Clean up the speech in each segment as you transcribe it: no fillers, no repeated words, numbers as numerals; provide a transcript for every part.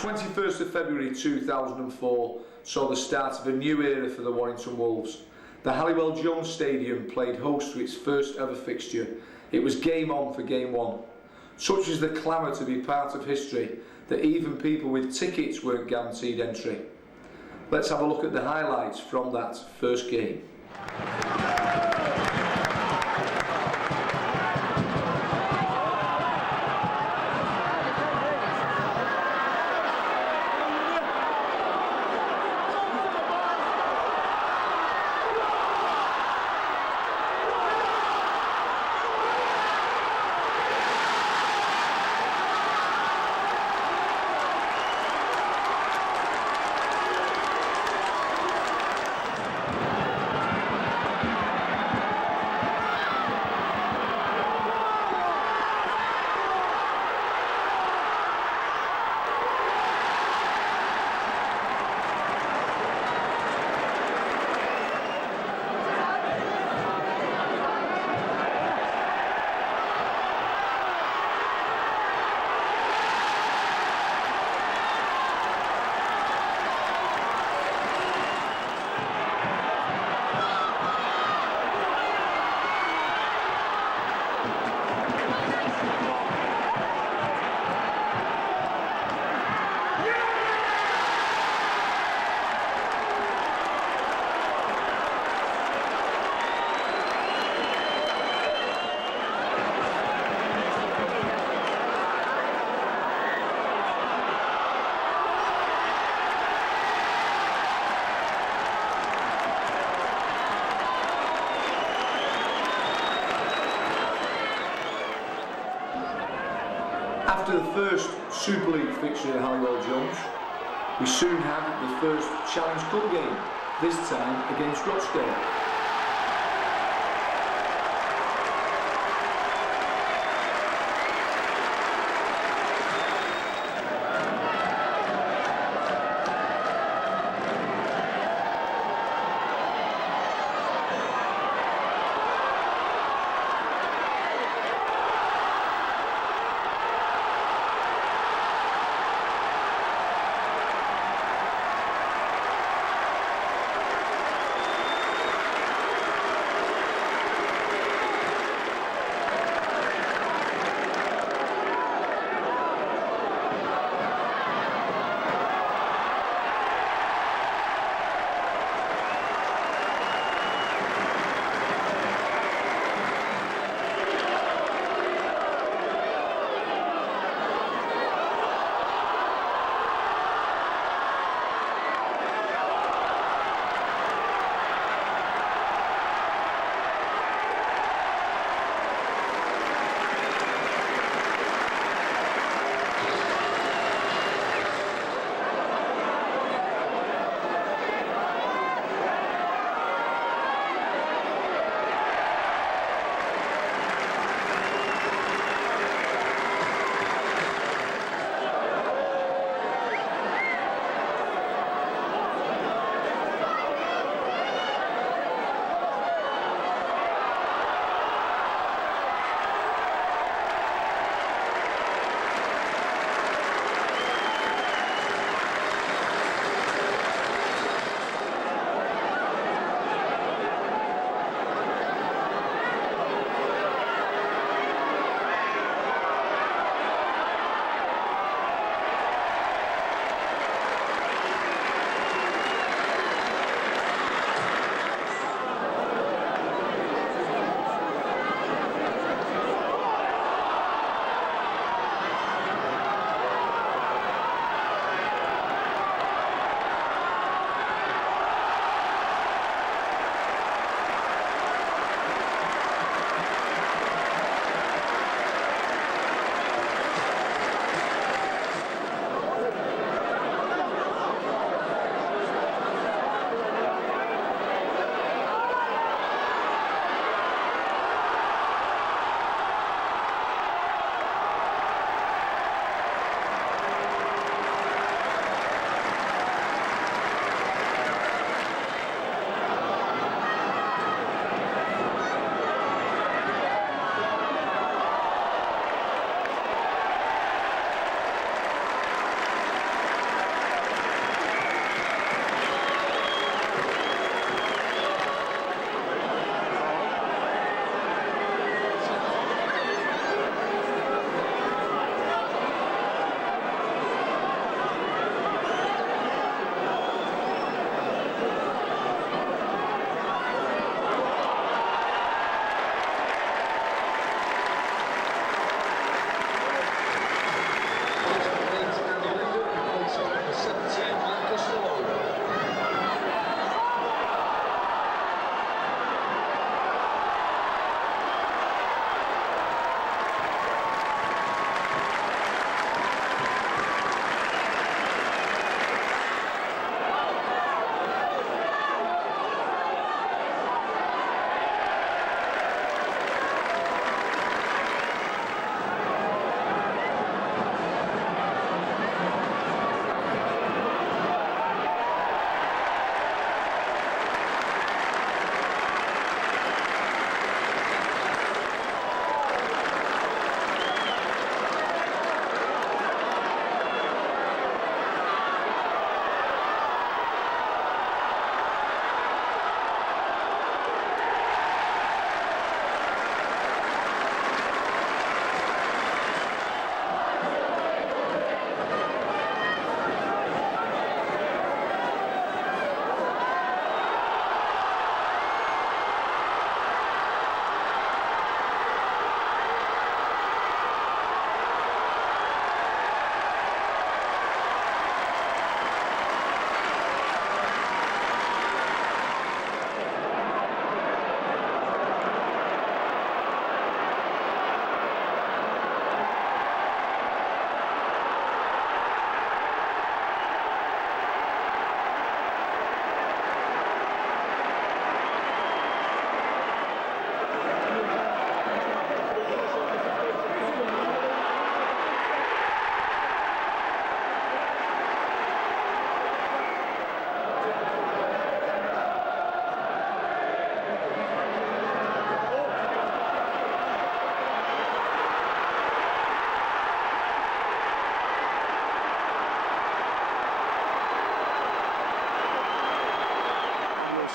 21st of February 2004 saw the start of a new era for the Warrington Wolves. The Halliwell Jones Stadium played host to its first ever fixture. It was game on for game one. Such is the clamour to be part of history that even people with tickets weren't guaranteed entry. Let's have a look at the highlights from that first game. After the first Super League fixture at Halliwell Jones, we soon had the first Challenge Cup game, this time against Rochdale.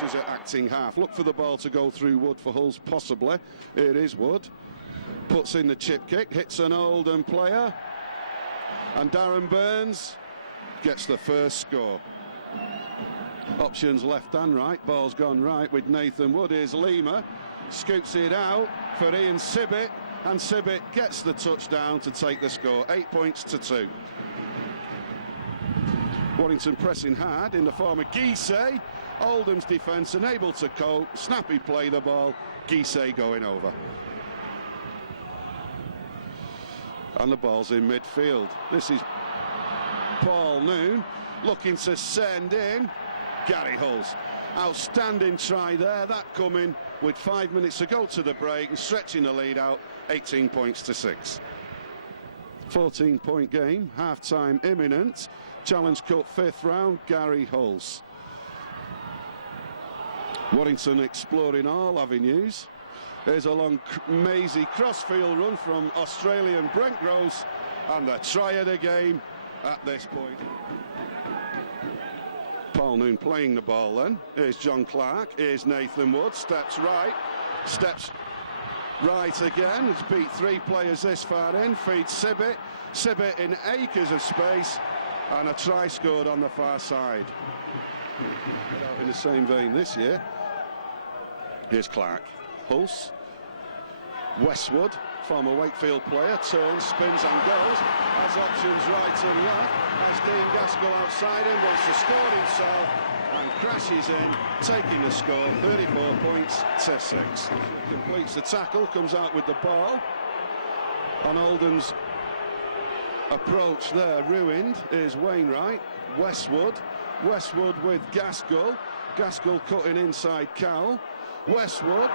forces at acting half. Look for the ball to go through Wood for Hulls, possibly. It is Wood. Puts in the chip kick, hits an Oldham player. And Darren Burns gets the first score. Options left and right, ball's gone right with Nathan Wood. Here's Lima, scoots it out for Ian Sibbett, and Sibbett gets the touchdown to take the score, 8 points to 2. Warrington pressing hard in the form of Guisset. Oldham's defence unable to cope, snappy play the ball, Guisset going over. And the ball's in midfield. This is Paul Noon looking to send in Gary Hulls. Outstanding try there, that coming with 5 minutes to go to the break and stretching the lead out, 18 points to 6. 14-point game, half-time imminent. Challenge Cup 5th round, Gary Hulls. Warrington exploring all avenues. There's a long, mazy crossfield run from Australian Brent Gross, and the try of the game at this point. Paul Noon playing the ball then. Here's John Clark, here's Nathan Wood, steps right again. He's beat 3 players this far in, feeds Sibbett. Sibbett in acres of space, and a try scored on the far side. In the same vein this year, here's Clark. Hulse, Westwood, former Wakefield player, turns, spins and goes, has options right and left, has Dean Gaskell outside him, wants to score himself, and crashes in, taking the score, 34 points to 6. Completes the tackle, comes out with the ball, and Oldham's approach there ruined. Is Wainwright, Westwood with Gaskell, Gaskell cutting inside Cowell, Westwood,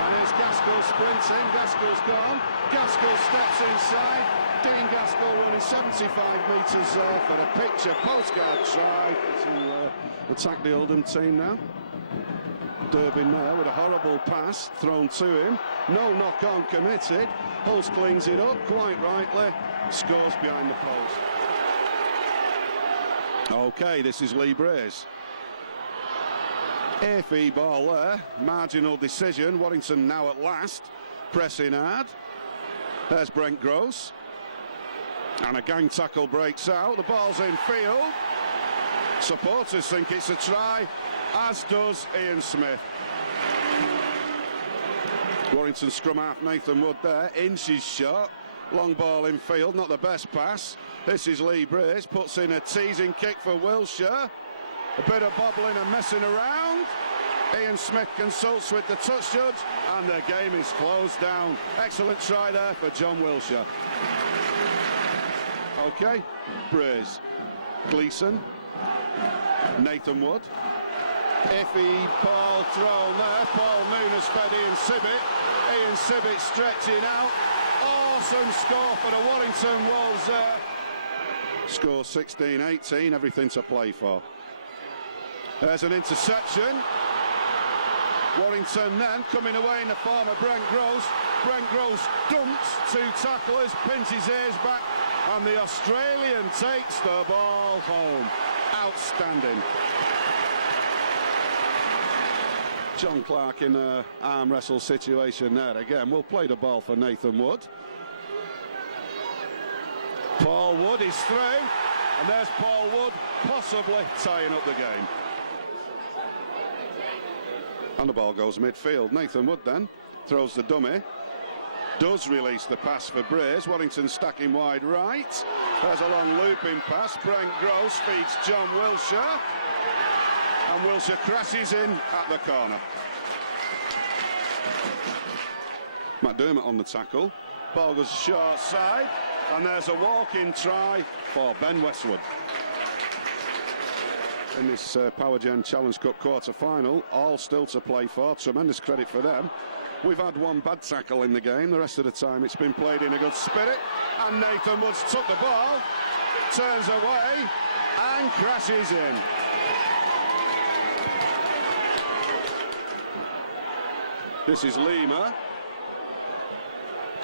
and here's Gaskell sprinting, Gaskell's gone, Gaskell steps inside, Dean Gaskell running 75 metres there for the picture postcard try to attack the Oldham team now. Durbin there with a horrible pass thrown to him, no knock-on committed. Hulse cleans it up quite rightly, scores behind the post. Okay, this is Lee Brays. Iffy ball there, marginal decision. Warrington now at last pressing hard. There's Brent Gross, and a gang tackle breaks out. The ball's in field. Supporters think it's a try, as does Ian Smith. Warrington scrum half Nathan Wood there, inches shot, long ball in field, not the best pass. This is Lee Brace, puts in a teasing kick for Wilshire. A bit of bobbling and messing around. Ian Smith consults with the touch judge, and the game is closed down. Excellent try there for John Wilshire. Okay, Brace, Gleeson, Nathan Wood. Iffy ball thrown there. Paul Noon has fed Ian Sibbett. Ian Sibbett stretching out. Awesome score for the Warrington Wolves there. Score 16-18, everything to play for. There's an interception. Warrington then coming away in the form of Brent Gross. Brent Gross dumps 2 tacklers, pins his ears back, and the Australian takes the ball home. Outstanding. John Clark in an arm wrestle situation there again. We'll play the ball for Nathan Wood. Paul Wood is through, and there's Paul Wood possibly tying up the game. And the ball goes midfield. Nathan Wood then throws the dummy. Does release the pass for Brace. Warrington stacking wide right. There's a long looping pass. Brent Gross feeds John Wilshire. And Wilshire crashes in at the corner. McDermott on the tackle. Ball goes short side. And there's a walk-in try for Ben Westwood. In this Power Gen Challenge Cup quarter-final, all still to play for. Tremendous credit for them. We've had one bad tackle in the game. The rest of the time it's been played in a good spirit. And Nathan Woods took the ball, turns away, and crashes in. This is Lima.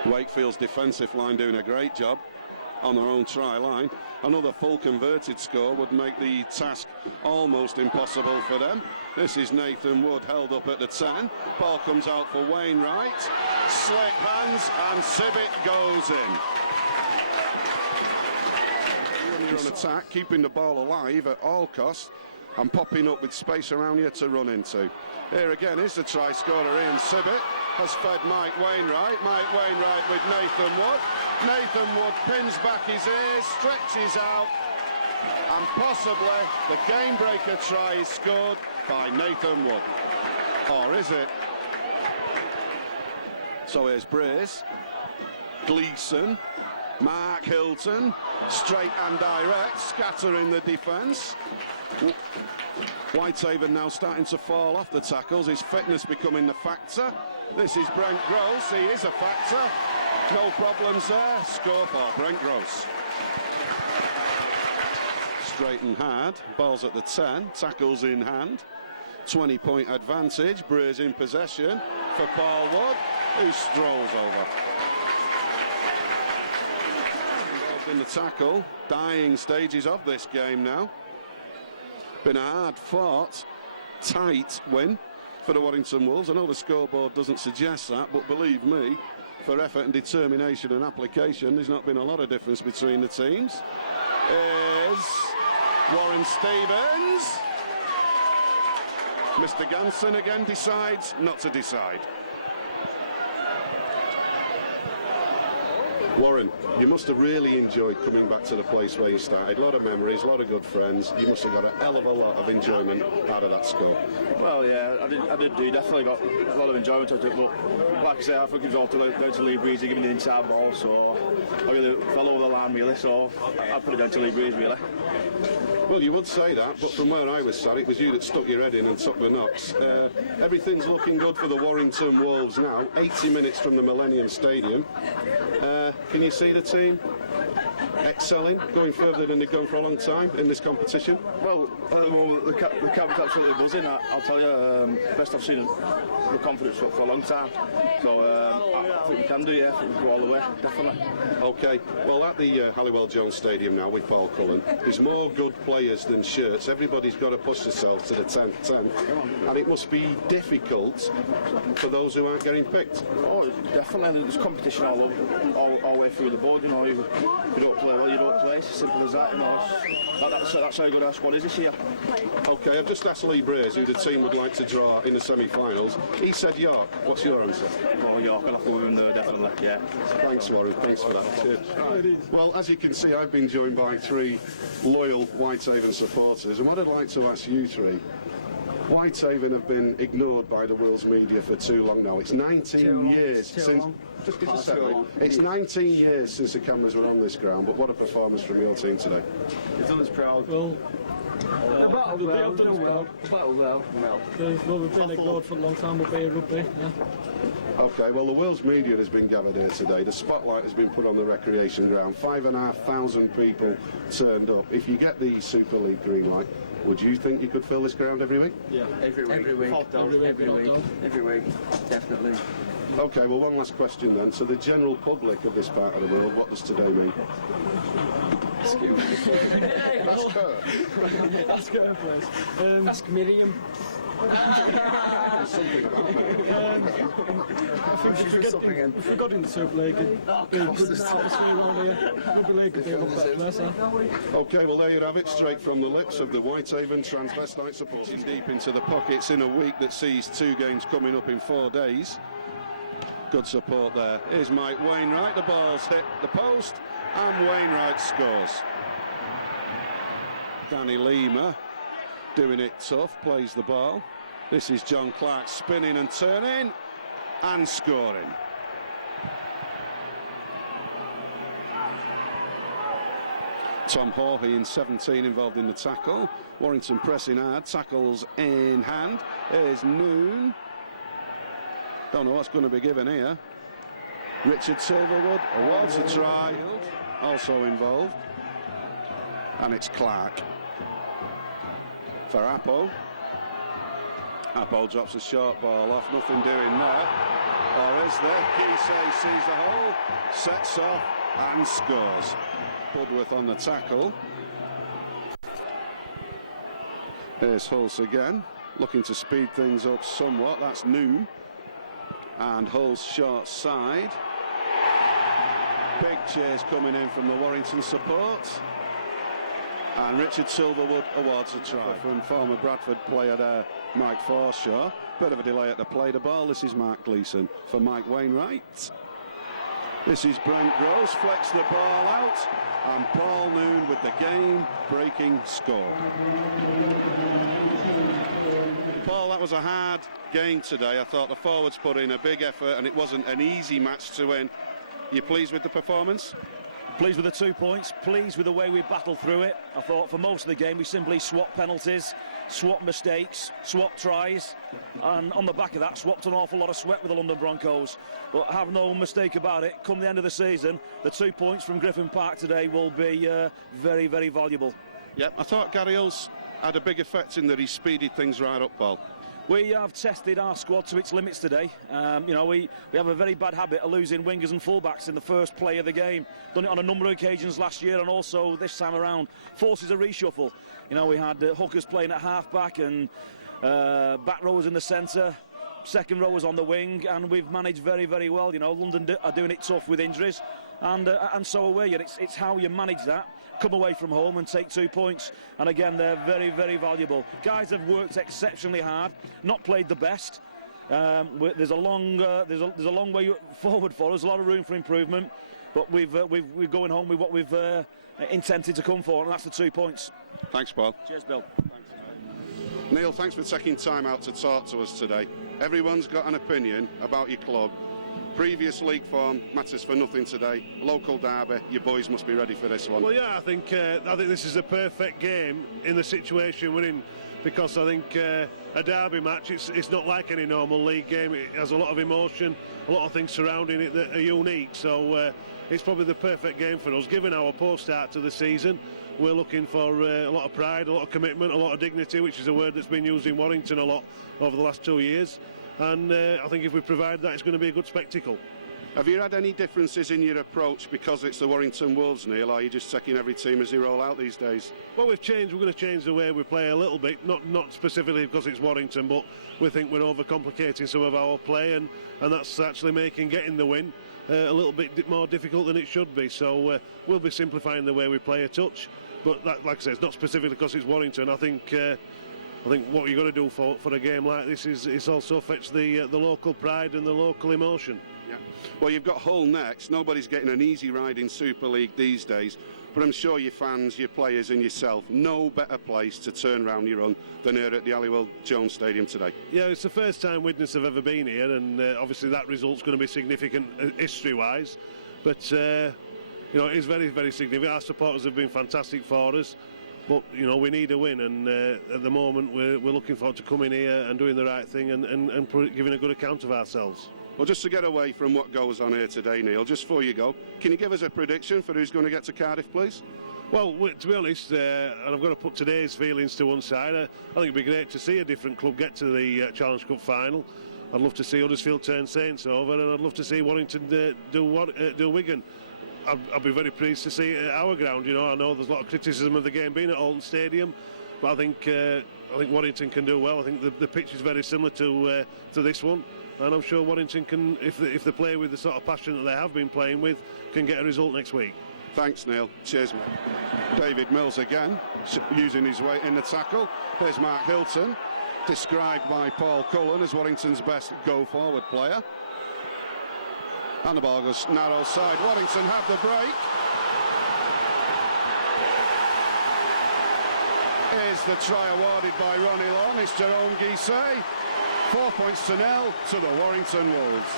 Wakefield's defensive line doing a great job. on their own try line. Another full converted score would make the task almost impossible for them. This is Nathan Wood held up at the 10. Ball comes out for Wainwright. Slick hands and Sibbett goes in. You're on attack, keeping the ball alive at all costs and popping up with space around you to run into. Here again is the try scorer Ian Sibbett. Has fed Mike Wainwright. Mike Wainwright with Nathan Wood. Nathan Wood pins back his ears, stretches out, and possibly the game-breaker try is scored by Nathan Wood. Or is it? So here's Brace, Gleeson, Mark Hilton, straight and direct, scattering the defence. Whitehaven now starting to fall off the tackles, his fitness becoming the factor. This is Brent Gross, he is a factor. No problems there, score for Brent Gross. Straight and hard, ball's at the 10, tackles in hand. 20-point advantage, Brays in possession for Paul Wood, who strolls over. Involved in the tackle, dying stages of this game now. Been a hard-fought, tight win for the Warrington Wolves. I know the scoreboard doesn't suggest that, but believe me, for effort and determination and application, there's not been a lot of difference between the teams. Is Warren Stevens. Mr. Ganson again decides not to decide. Warren, you must have really enjoyed coming back to the place where you started. A lot of memories, a lot of good friends. You must have got a hell of a lot of enjoyment out of that score. Well, yeah, I did do. Definitely got a lot of enjoyment out of it. But like I say, I think it was all down to Lee Breeze giving me the inside ball. So I really fell over the line, really. So I put it down to Lee Breeze, really. Well, you would say that, but from where I was sat, it was you that stuck your head in and took the knocks. Everything's looking good for the Warrington Wolves now. 80 minutes from the Millennium Stadium. Can you see the team excelling, going further than they've gone for a long time in this competition? Well, the camp's absolutely buzzing. I'll tell you, best I've seen the confidence for a long time. So I think we can do, yeah. I think we can go all the way, definitely. OK, well, at the Halliwell Jones Stadium now with Paul Cullen, there's more good players than shirts. Everybody's got to push themselves to the 10th, and it must be difficult for those who aren't getting picked. Oh, definitely. There's competition all the way through the board. You know, you don't play well, you don't play. It's as simple as that. You know, that's how good our squad is this year. OK, I've just asked Lee Brays who the team would like to draw in the semi-finals. He said York. What's your answer? Well, York, I'll have to win there, definitely. Yeah. Thanks, Warren. Thanks for that. Cheers. Well, as you can see, I've been joined by three loyal Whitehaven supporters, and what I'd like to ask you three. Whitehaven have been ignored by the world's media for too long now. It's 19 years since... Just a second. It's 19 years since the cameras were on this ground, but what a performance from your team today. You've done us proud. Well, we've been ignored for a long time with rugby. Yeah. OK, well, the world's media has been gathered here today. The spotlight has been put on the recreation ground. 5,500 people turned up. If you get the Super League green light, would you think you could fill this ground every week? Yeah, every week, definitely. OK, well, one last question then. To the general public of this part of the world, what does today mean? Excuse me. Ask her. Ask her, please. Ask Miriam. There's something about that. If we got in the Super League, it'd be a good atmosphere around here. Rugby League would be a better place. OK, well, there you have it, straight from the lips of the Whitehaven transvestite supporters. Deep into the pockets in a week that sees 2 games coming up in 4 days. Good support there. Here's Mike Wainwright. The ball's hit the post, and Wainwright scores. Danny Lima doing it tough, plays the ball. This is John Clark spinning and turning and scoring. Tom Hawley in 17 involved in the tackle. Warrington pressing hard, tackles in hand. Here's Noon. Don't know what's going to be given here. Richard Silverwood awards a try, also involved. And it's Clark. For Apple. Apple drops a short ball off, nothing doing there. Or is there? Keesey sees the hole, sets off and scores. Budworth on the tackle. Here's Hulse again, looking to speed things up somewhat. That's Noon. And Hull's short side. Big cheers coming in from the Warrington support. And Richard Silverwood awards a try from former Bradford player there, Mike Forshaw. Bit of a delay at the play the ball. This is Mark Gleeson for Mike Wainwright. This is Brent Gross, flecks the ball out, and Paul Noon with the game-breaking score. Paul, that was a hard game today. I thought the forwards put in a big effort, and it wasn't an easy match to win. You pleased with the performance? Pleased with the 2 points, pleased with the way we battled through it. I thought for most of the game we simply swapped penalties, swapped mistakes, swapped tries, and on the back of that swapped an awful lot of sweat with the London Broncos. But have no mistake about it, come the end of the season, the 2 points from Griffin Park today will be very, very valuable. Yep, I thought Gary Hulse had a big effect in that he speeded things right up, Paul. We have tested our squad to its limits today. You know, we have a very bad habit of losing wingers and fullbacks in the first play of the game. Done it on a number of occasions last year and also this time around. Forces a reshuffle. You know, we had hookers playing at half-back and back rowers in the centre, second rowers on the wing, and we've managed very, very well. You know, London are doing it tough with injuries, and so are we. And it's how you manage that. Come away from home and take 2 points, and again they're very, very valuable. Guys have worked exceptionally hard, not played the best. There's a long way forward for us, a lot of room for improvement, but we're going home with what we've intended to come for, and that's the 2 points. Thanks, Paul. Cheers, Bill. Neil, thanks for taking time out to talk to us today. Everyone's got an opinion about your club. Previous league form matters for nothing today. Local derby, your boys must be ready for this one. Well, yeah, I think this is a perfect game in the situation we're in, because I think a derby match, it's not like any normal league game. It has a lot of emotion, a lot of things surrounding it that are unique. So it's probably the perfect game for us. Given our poor start to the season, we're looking for a lot of pride, a lot of commitment, a lot of dignity, which is a word that's been used in Warrington a lot over the last 2 years. And I think if we provide that, it's going to be a good spectacle. Have you had any differences in your approach because it's the Warrington Wolves, Neil, or are you just taking every team as they roll out these days? Well, we're going to change the way we play a little bit, not specifically because it's Warrington, but we think we're overcomplicating some of our play, and that's actually making getting the win a little bit more difficult than it should be. So we'll be simplifying the way we play a touch, but that, like I say, it's not specifically because it's Warrington. I think what you've got to do for a game like this is also fetch the local pride and the local emotion. Yeah. Well, you've got Hull next. Nobody's getting an easy ride in Super League these days, but I'm sure your fans, your players and yourself, no better place to turn round your run than here at the Halliwell Jones Stadium today. Yeah, it's the first time Widnes have ever been here, and obviously that result's going to be significant history-wise, but you know, it is very, very significant. Our supporters have been fantastic for us. But, you know, we need a win, and at the moment we're looking forward to coming here and doing the right thing and giving a good account of ourselves. Well, just to get away from what goes on here today, Neil, just before you go, can you give us a prediction for who's going to get to Cardiff, please? Well, to be honest, and I've got to put today's feelings to one side, I think it'd be great to see a different club get to the Challenge Cup final. I'd love to see Huddersfield turn Saints over, and I'd love to see Warrington do Wigan. I'd be very pleased to see it at our ground. You know, I know there's a lot of criticism of the game being at Alton Stadium, but I think Warrington can do well. I think the pitch is very similar to this one, and I'm sure Warrington can, if they play with the sort of passion that they have been playing with, can get a result next week. Thanks, Neil. Cheers, mate. David Mills again, using his weight in the tackle. There's Mark Hilton, described by Paul Cullen as Warrington's best go-forward player. And the ball goes narrow side. Warrington have the break. Is the try awarded by Ronnie Long. It's Jerome Guisset. 4 points to 0 to the Warrington Wolves.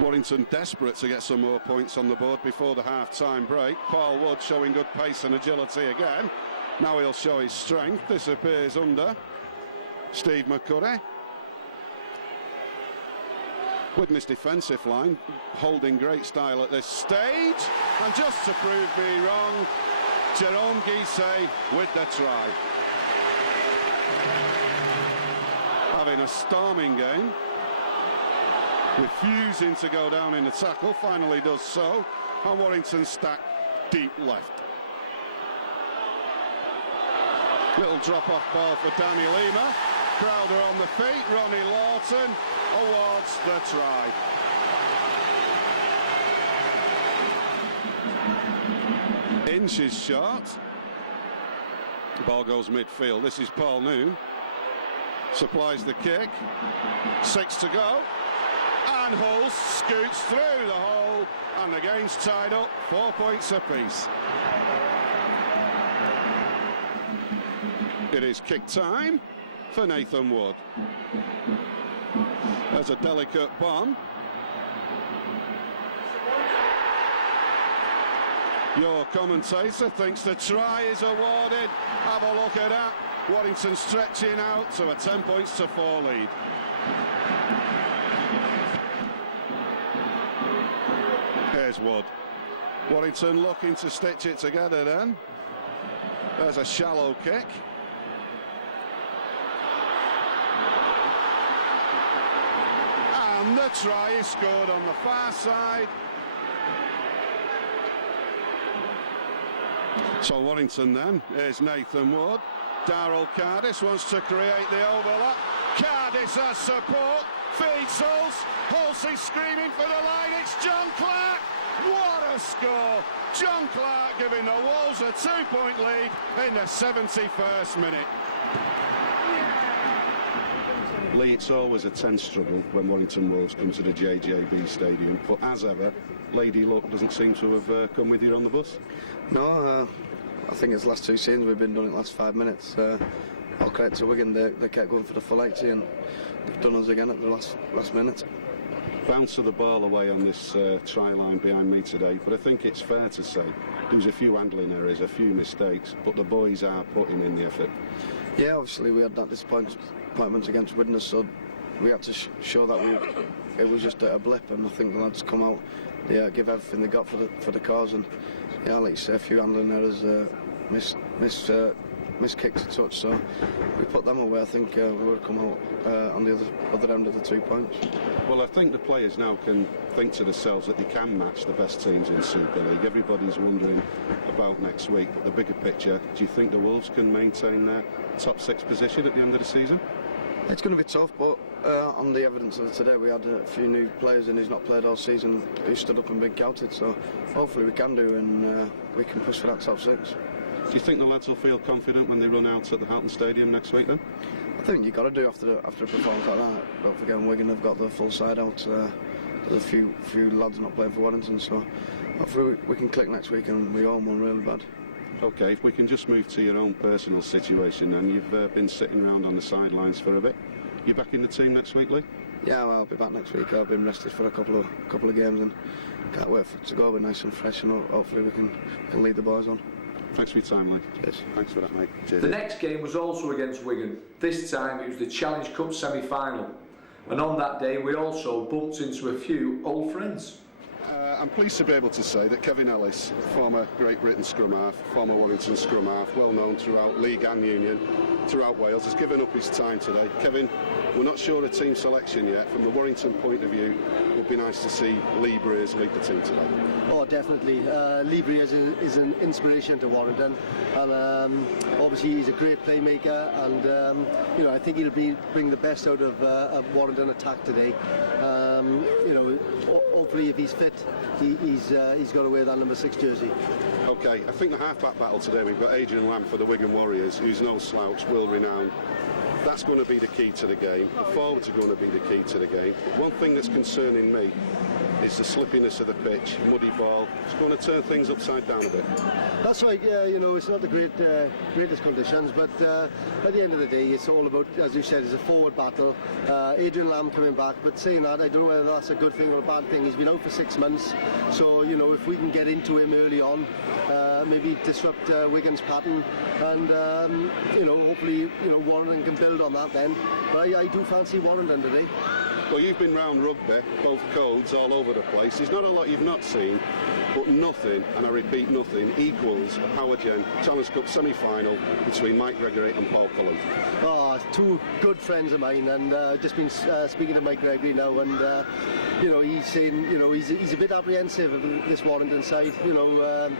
Warrington desperate to get some more points on the board before the half-time break. Paul Wood showing good pace and agility again. Now he'll show his strength. This appears under Steve McCurry. Widnes defensive line holding great style at this stage, and just to prove me wrong, Jerome Guisset with the try. having a storming game. Refusing to go down in the tackle, finally does so. And Warrington stack deep left. Little drop-off ball for Danny Lima. Crowder on the feet, Ronnie Lawton awards the try. Inches short. The ball goes midfield. This is Paul Noon. Supplies the kick. 6 to go. And Hull scoots through the hole. And the game's tied up, 4 points apiece. It is kick time for Nathan Wood. There's a delicate bomb. Your commentator thinks the try is awarded. Have a look at that. Warrington stretching out to a 10 points to 4 lead. Here's Wood. Warrington looking to stitch it together then. There's a shallow kick. And the try is scored on the far side. So Warrington then, here's Nathan Wood. Darrell Cardis wants to create the overlap. Cardis has support, feeds Hulse. Hulse is screaming for the line, it's John Clark. What a score! John Clark giving the Wolves a 2-point lead in the 71st minute. Lee, it's always a tense struggle when Warrington Wolves come to the JJB Stadium, but as ever, Lady Luck doesn't seem to have come with you on the bus. No, I think it's the last 2 seasons we've been doing it the last 5 minutes. All credit to Wigan, they kept going for the full 80 and they've done us again at the last minute. Bounce of the ball away on this try line behind me today, but I think it's fair to say there was a few handling errors, a few mistakes, but the boys are putting in the effort. Yeah, obviously we had that disappointment against Widnes, so we had to show that it was just a blip, and I think the lads come out, give everything they got for the cause, and like you say, a few handling errors, missed kicks a touch, so we put them away. I think we would have come out on the other end of the 2 points. Well, I think the players now can think to themselves that they can match the best teams in Super League. Everybody's wondering about next week, but the bigger picture, do you think the Wolves can maintain their top 6 position at the end of the season? It's going to be tough, but on the evidence of today, we had a few new players in who's not played all season who stood up and been counted, so hopefully we can do, and we can push for that top 6. Do you think the lads will feel confident when they run out at the Warrington Stadium next week then? I think you've got to do after a performance like that. Don't forget, Wigan have got the full side out. There's a few lads not playing for Warrington, so hopefully we can click next week and we own one really bad. OK, if we can just move to your own personal situation then. You've been sitting around on the sidelines for a bit. You back in the team next week, Lee? Yeah, well, I'll be back next week. I've been rested for a couple of games and can't wait for it to go. Be nice and fresh, and hopefully we can lead the boys on. Thanks for your time, Lee. Cheers. Thanks for that, mate. Cheers. The next game was also against Wigan. This time it was the Challenge Cup semi-final. And on that day we also bumped into a few old friends. I'm pleased to be able to say that Kevin Ellis, former Great Britain scrum half, former Warrington scrum half, well known throughout League and Union, throughout Wales, has given up his time today. Kevin, we're not sure of team selection yet. From the Warrington point of view, it would be nice to see Lee Breers lead the team today. Oh, definitely. Lee Breers is an inspiration to Warrington, and obviously he's a great playmaker, and I think he'll bring the best out of Warrington attack today. Hopefully, if he's fit, he's got to wear that number 6 jersey. OK, I think the half-back battle today, we've got Adrian Lamb for the Wigan Warriors, who's no slouch, world-renowned. That's going to be the key to the game. Forwards are going to be the key to the game. One thing that's concerning me is the slippiness of the pitch, muddy ball. It's going to turn things upside down a bit. That's right, it's not the greatest conditions, but at the end of the day, it's all about, as you said, it's a forward battle. Adrian Lamb coming back, but saying that, I don't know whether that's a good thing or a bad thing. He's been out for 6 months, so, if we can get into him early on, maybe disrupt Wigan's pattern, and, hopefully, Warrington can build on that then. But I do fancy Warrington today. Well, you've been round rugby, both codes, all over the place. There's not a lot you've not seen, but nothing, and I repeat nothing, equals Howard Gen Challenge Cup semi-final between Mike Gregory and Paul Cullen. Oh, two good friends of mine, and just been speaking to Mike Gregory now, and you know, he's saying, you know, he's a bit apprehensive of this Warrington side. You know,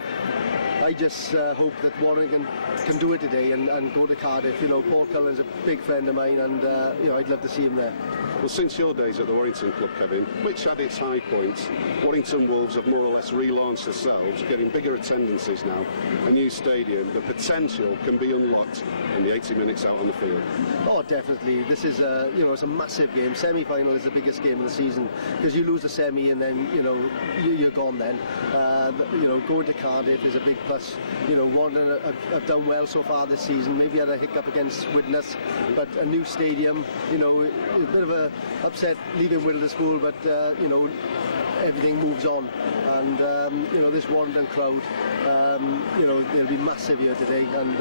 I just hope that Warrington can do it today and go to Cardiff. You know, Paul Cullen's a big friend of mine, and you know, I'd love to see him there. Well, since your days at the Warrington club, Kevin, which had its high points, Warrington Wolves have more or less relaunched themselves, getting bigger attendances now, a new stadium. The potential can be unlocked in the 80 minutes out on the field. Oh, definitely. This is you know, it's a massive game. Semi-final is the biggest game of the season, because you lose the semi and then, you know, you're gone then. You know, going to Cardiff is a big plus. You know, Warrington have done well so far this season. Maybe had a hiccup against Widnes, but a new stadium, you know, a bit of a upset leaving Witherspoon, but you know, everything moves on, and you know, this Warrington crowd, you know, they'll be massive here today, and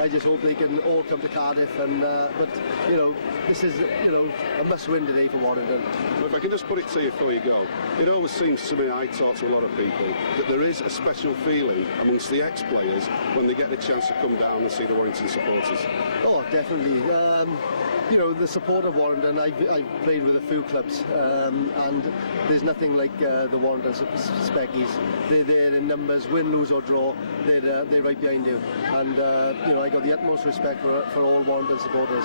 I just hope they can all come to Cardiff, and but you know, this is, you know, a must-win today for Warrington. Well, if I can just put it to you before you go, it always seems to me, I talk to a lot of people, that there is a special feeling amongst the ex-players when they get the chance to come down and see the Warrington supporters. Oh, definitely. You know, the support of Warrington, I've played with a few clubs, and there's nothing like the Warrington Speckies. They're there in numbers, win, lose or draw, they're right behind you. And, you know, I got the utmost respect for all Warrington supporters.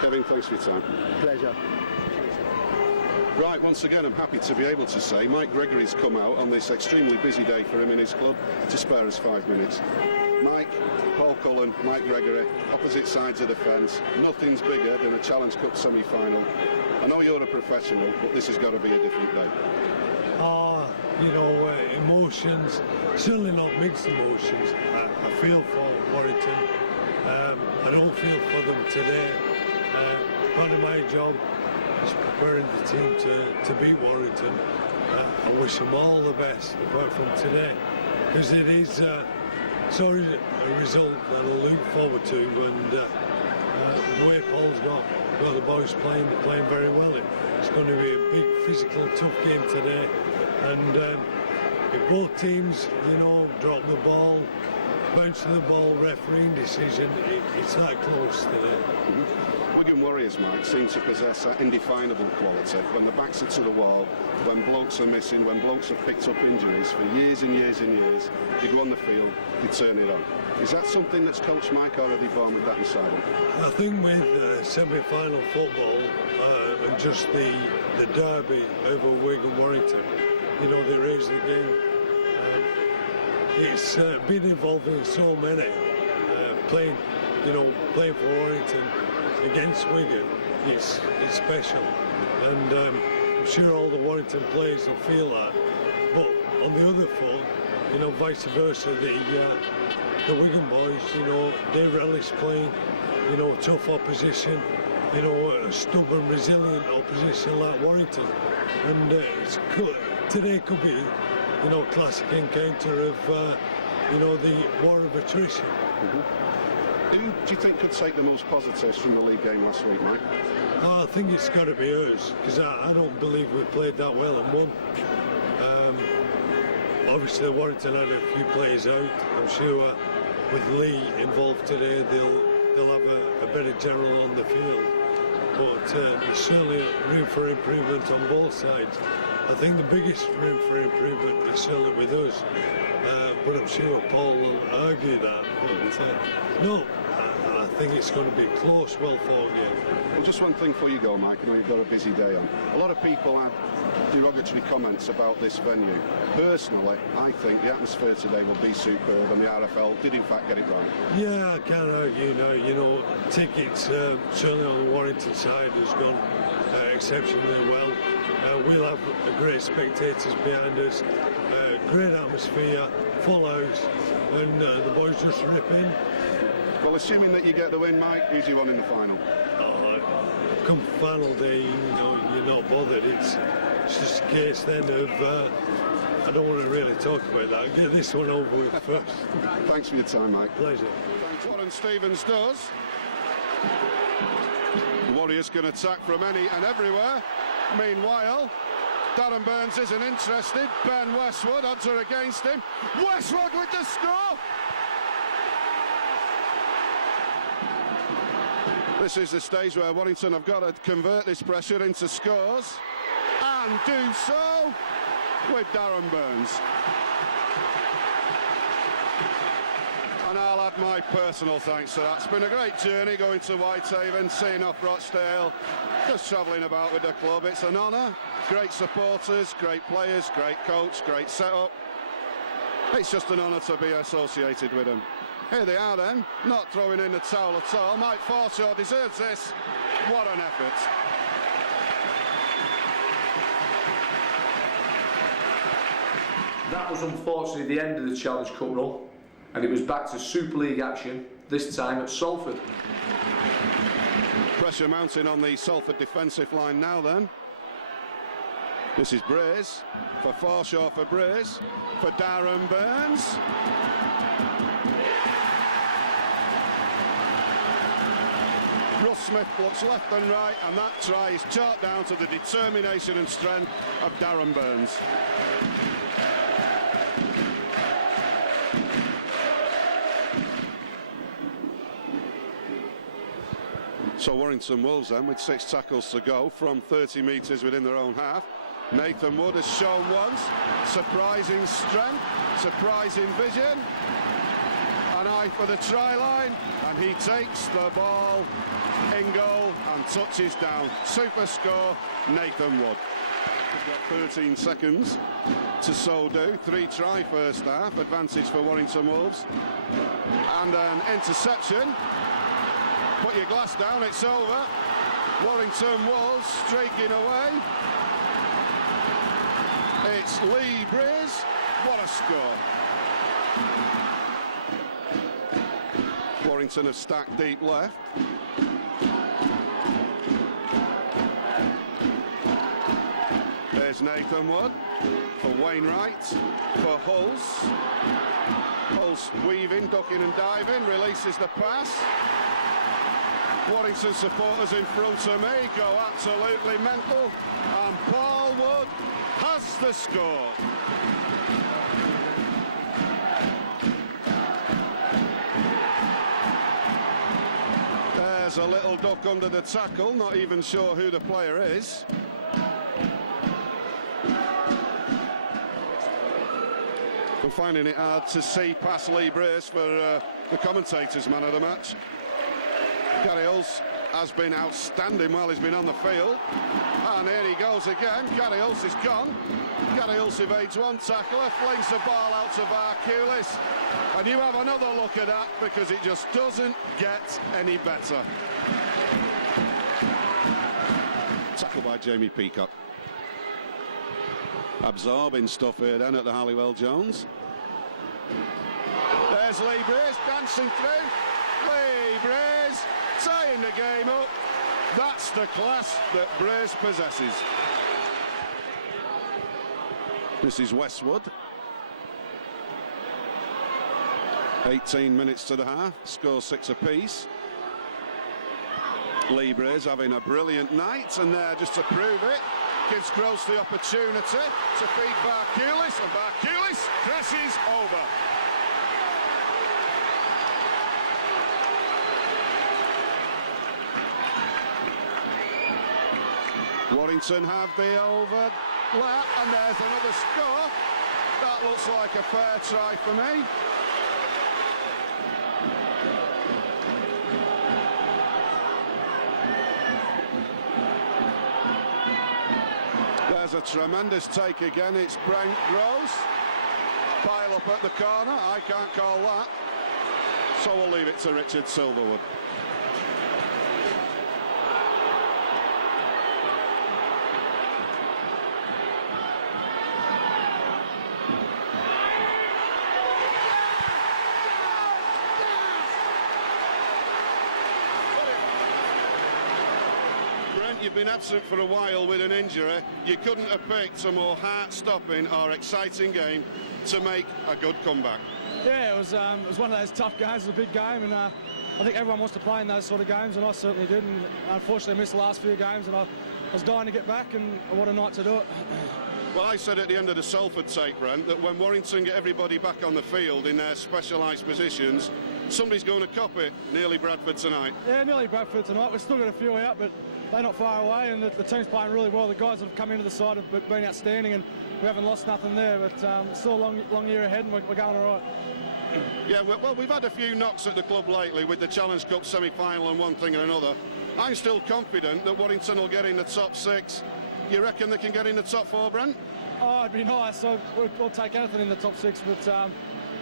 Kevin, thanks for your time. Pleasure. Right, once again, I'm happy to be able to say Mike Gregory's come out on this extremely busy day for him in his club to spare us 5 minutes. Mike, Paul Cullen, Mike Gregory, opposite sides of the fence. Nothing's bigger than a Challenge Cup semi-final. I know you're a professional, but this has got to be a different day. You know, emotions, certainly not mixed emotions. I feel for Warrington. I don't feel for them today. Part of my job is preparing the team to beat Warrington. I wish them all the best apart from today, because it is sort of a result that I look forward to, and the way Paul's got the boys playing very well. It's going to be a big, physical, tough game today, and if both teams, you know, drop the ball, bounce the ball, refereeing decision, it's that close today. Wigan Warriors, Mike, seem to possess that indefinable quality. When the backs are to the wall, when blokes are missing, when blokes have picked up injuries for years and years and years, they go on the field, they turn it on. Is that something that's Coach Mike already born with that inside him? I think with semi-final football and just the derby over Wigan Warrington, you know, they raised the game. It's been involving so many playing for Warrington against Wigan. It's special, and I'm sure all the Warrington players will feel that. But on the other foot, you know, vice versa, the Wigan boys, you know, they relish playing, you know, tough opposition, you know, a stubborn, resilient opposition like Warrington, and today could be, you know, classic encounter of, you know, the war of attrition. Who do you think could take the most positives from the league game last week, Mike? I think it's got to be us, because I don't believe we played that well and won. Obviously, Warrington had a few players out. I'm sure with Lee involved today, they'll have a better general on the field. But there's certainly room for improvement on both sides. I think the biggest room for improvement is certainly with us. But I'm sure Paul will argue that. But no, I think it's going to be a close, well-fought game. Well, just one thing before you go, Mike. I know you've got a busy day on. A lot of people had derogatory comments about this venue. Personally, I think the atmosphere today will be superb, and the RFL did in fact get it right. Yeah, I can't argue now. You know, tickets certainly on the Warrington side has gone exceptionally well. We'll have great spectators behind us, great atmosphere, full house, and the boys just rip in. Well, assuming that you get the win, Mike, who's you on in the final? Come final day, you know, you're not bothered. It's just a case then of, I don't want to really talk about that. Get this one over with first. Thanks for your time, Mike. Pleasure. Thanks, Warren Stevens does. The Warriors can attack from any and everywhere. Meanwhile, Darren Burns isn't interested. Ben Westwood, odds are against him. Westwood with the score! This is the stage where Warrington have got to convert this pressure into scores, and do so with Darren Burns. And I'll add my personal thanks to that. It's been a great journey going to Whitehaven, seeing off Rochdale, just travelling about with the club. It's an honour. Great supporters, great players, great coach, great setup. It's just an honour to be associated with them. Here they are then, not throwing in the towel at all. Mike Forshaw deserves this. What an effort. That was unfortunately the end of the Challenge Cup run, and it was back to Super League action, this time at Salford. Pressure mounting on the Salford defensive line now then. This is Braze, for Forshaw for Braze, for Darren Burns. Russ Smith looks left and right, and that try is chalked down to the determination and strength of Darren Burns. So Warrington Wolves then with 6 tackles to go from 30 metres within their own half. Nathan Wood has shown once surprising strength, surprising vision, an eye for the try line, and he takes the ball in goal and touches down. Super score, Nathan Wood. We've got 13 seconds to so do. 3 try first half, advantage for Warrington Wolves, and an interception. Put your glass down, it's over. Warrington Wolves streaking away. It's Lee Briz. What a score. Warrington have stacked deep left. There's Nathan Wood for Wainwright, for Hulse. Hulse weaving, ducking and diving, releases the pass. Warrington supporters in front of me go absolutely mental, and Paul Wood has the score. There's a little duck under the tackle, not even sure who the player is. I'm finding it hard to see past Lee Brace for the commentators' man of the match. Gary Hulse has been outstanding while he's been on the field. And here he goes again. Gary Hulse is gone. Gary Hulse evades one tackler, flings the ball out to Barkulis. And you have another look at that, because it just doesn't get any better. Tackle by Jamie Peacock. Absorbing stuff here then at the Halliwell Jones. There's Lee Brace dancing through. Lee Brace tying the game up. That's the class that Brace possesses. This is Westwood. 18 minutes to the half, score 6 apiece. Lee Brace having a brilliant night, and there just to prove it, gives Gross the opportunity to feed Barkulis, and Barkulis crashes over. Warrington have the overlap, and there's another score. That looks like a fair try for me. There's a tremendous take again. It's Brent Gross. Pile up at the corner. I can't call that. So we'll leave it to Richard Silverwood. You've been absent for a while with an injury. You couldn't have picked a more heart-stopping or exciting game to make a good comeback. Yeah, it was one of those tough games. It was a big game, and I think everyone wants to play in those sort of games, and I certainly did. And unfortunately, I missed the last few games, and I was dying to get back, and what a night to do it. Well, I said at the end of the Salford take, Brent, that when Warrington get everybody back on the field in their specialised positions, somebody's going to cop it. Nearly Bradford tonight. Yeah, nearly Bradford tonight. We've still got a few out, but they're not far away, and the team's playing really well. The guys that have come into the side have been outstanding, and we haven't lost nothing there. But still a long year ahead, and we're going all right. Yeah, well, we've had a few knocks at the club lately with the Challenge Cup semi-final and one thing and another. I'm still confident that Warrington will get in the top 6. You reckon they can get in the top 4, Brent? Oh, it'd be nice. So we'll take anything in the top 6, but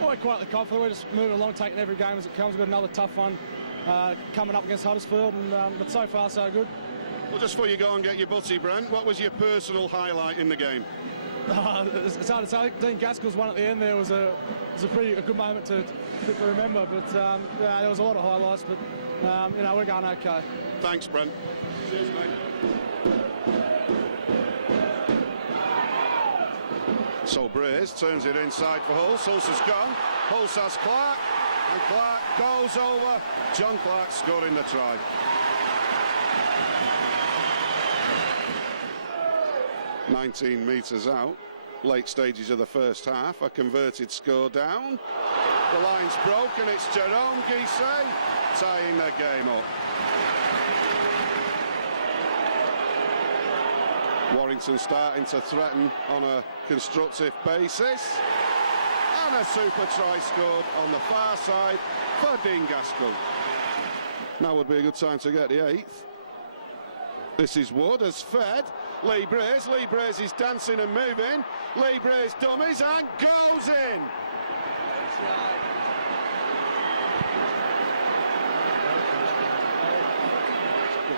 we're quietly confident. We're just moving along, taking every game as it comes. We've got another tough one coming up against Huddersfield, and but so far so good. Well, just before you go and get your butty, Brent, what was your personal highlight in the game? It's hard to say. Dean Gaskell's one at the end there was a good moment to remember, but yeah, there was a lot of highlights, but you know, we're going okay. Thanks, Brent. Cheers, mate. So Brace turns it inside for Hulse. Hulse has gone. Hulse has Clark, and Clark goes over. John Clark scoring the try. "19 metres out, late stages of the first half, a converted score down. The line's broken, it's Jerome Guisset tying the game up. Warrington starting to threaten on a constructive basis. And a super try scored on the far side for Dean Gaskell. Now would be a good time to get the 8th. This is Wood, has fed. Lee Brace is dancing and moving. Lee Brace dummies and goes in.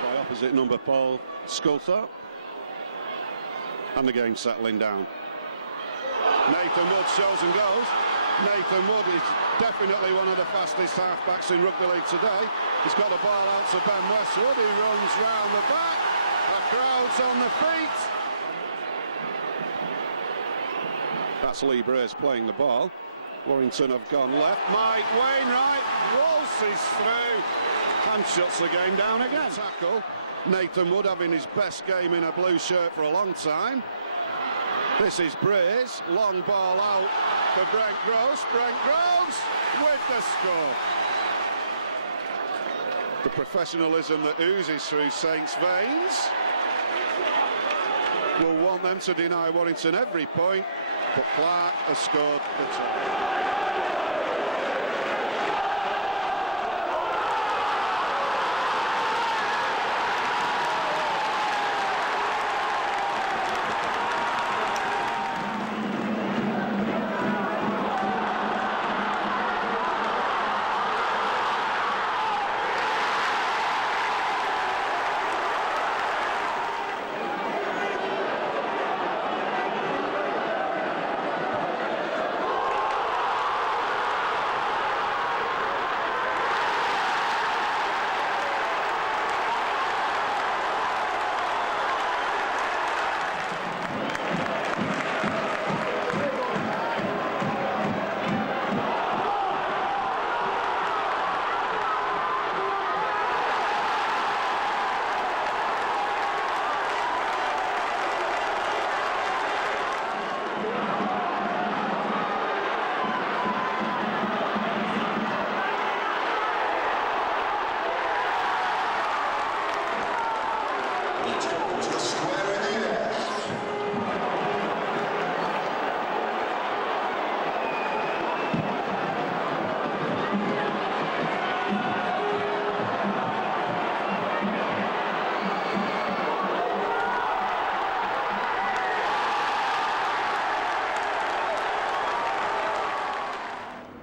By opposite number Paul Sculthorpe. And the game settling down. Nathan Wood shows and goes. Nathan Wood is definitely one of the fastest half-backs in rugby league today. He's got the ball out to Ben Westwood, who runs round the back. The crowd's on the feet. That's Lee Brace playing the ball. Warrington have gone left. Mike Wainwright waltzes through and shuts the game down again. Tackle. Nathan Wood having his best game in a blue shirt for a long time. This is Brace. Long ball out for Brent Gross. Brent Gross with the score. The professionalism that oozes through Saints' veins will want them to deny Warrington every point, but Clark has scored the try.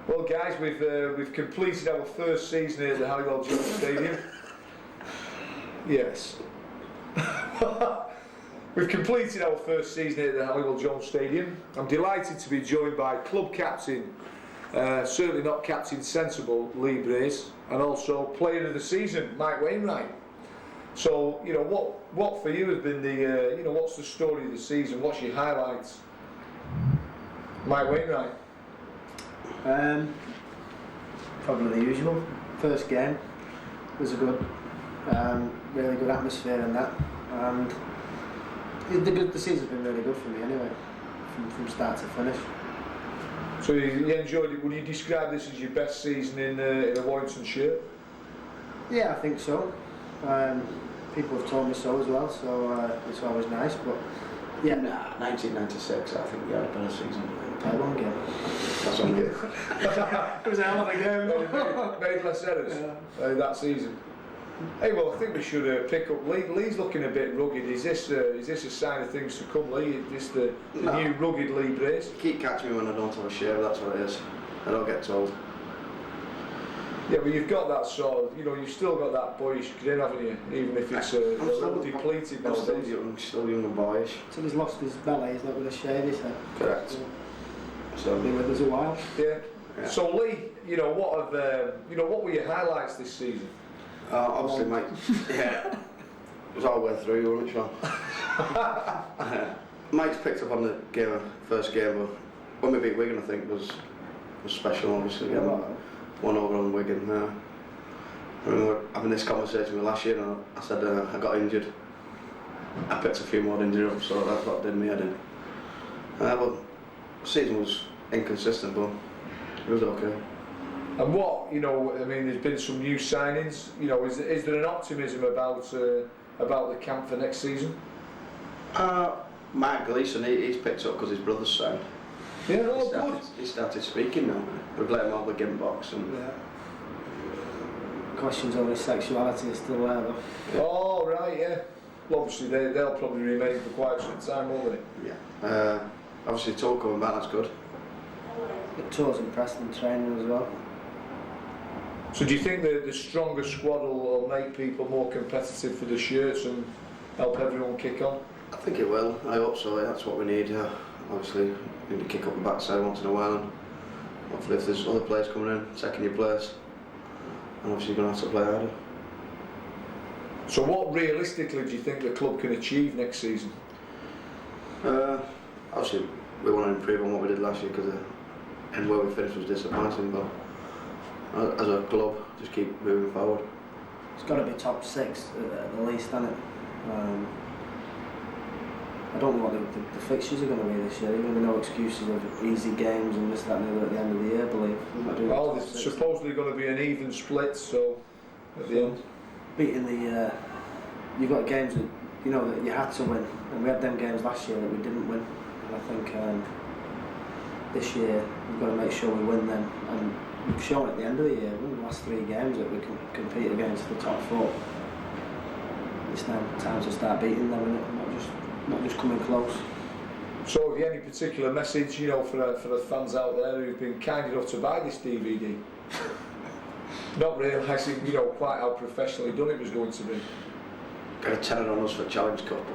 Well, guys, we've completed our first season here at the Halliwell Jones Stadium. Yes. We've completed our first season here at the Halliwell Jones Stadium. I'm delighted to be joined by club captain, certainly not captain sensible, Lee Brace, and also player of the season, Mike Wainwright. So, you know, what for you has been the, you know, what's the story of the season? What's your highlights? Mike Wainwright. Probably the usual. First game was a good, really good atmosphere and that, and the season's been really good for me anyway, from start to finish. So you enjoyed it. Would you describe this as your best season in a Warrington shirt? Yeah, I think so. People have told me so as well, so it's always nice. But yeah, 1996, I think we had a better season. Played one game. That's on you. It was a hell of a game. Made less errors that season. Hey, well, I think we should pick up Lee. Lee's looking a bit rugged. Is this a sign of things to come, Lee? Is this the new rugged Lee Brace? You keep catching me when I don't have a shave, that's what it is. I don't get told. Yeah, but you've got that sort of, you've still got that boyish grin, haven't you? Even if it's a little depleted now. Still young and boyish. Until he's lost his belly, he's not going to shave his head. Correct. So be with us a while. Yeah. So Lee, what were your highlights this season? Obviously, mate. Yeah. It was all the way through, wasn't it, Sean? Mike's picked up on the first game, but when we beat Wigan, I think was special. Obviously, one over on Wigan. I remember having this conversation with last year, and I said I got injured. I picked a few more injuries up, so that's what did me head in. But the season was inconsistent, but it was okay. And there's been some new signings. Is there an optimism about the camp for next season? Mark Gleeson, he's picked up because his brother's signed. Yeah, he started speaking now. We've let him out of the game box. And questions over his sexuality are still there, though. Yeah. Oh, right, yeah. Well, obviously, they'll probably remain for quite some time, won't they? Yeah. Obviously, Tour coming back, that's good. The Tour's impressed in training as well. So do you think the stronger squad will make people more competitive for the shirts and help everyone kick on? I think it will. I hope so. That's what we need. Obviously, we need to kick up the backside once in a while. And hopefully, if there's other players coming in, taking your place, and obviously you're going to have to play harder. So what realistically do you think the club can achieve next season? Obviously, we want to improve on what we did last year because and where we finished was disappointing. But as a club, just keep moving forward. It's got to be top 6 at the least, hasn't it? I don't know what the fixtures are going to be this year. There's going to be no excuses of easy games and this, that and the other at the end of the year, I believe. Well, there's supposedly going to be an even split, so at the end. Beating you've got games that that you had to win, and we had them games last year that we didn't win. And I think this year we've got to make sure we win them, and we've shown at the end of the year, in the last 3 games, that we can compete against the top 4. It's now time to start beating them, and not just coming close. So have you any particular message, for the fans out there who've been kind enough to buy this DVD? Not realising, quite how professionally done it was going to be. Got a tenner on us for Challenge Cup.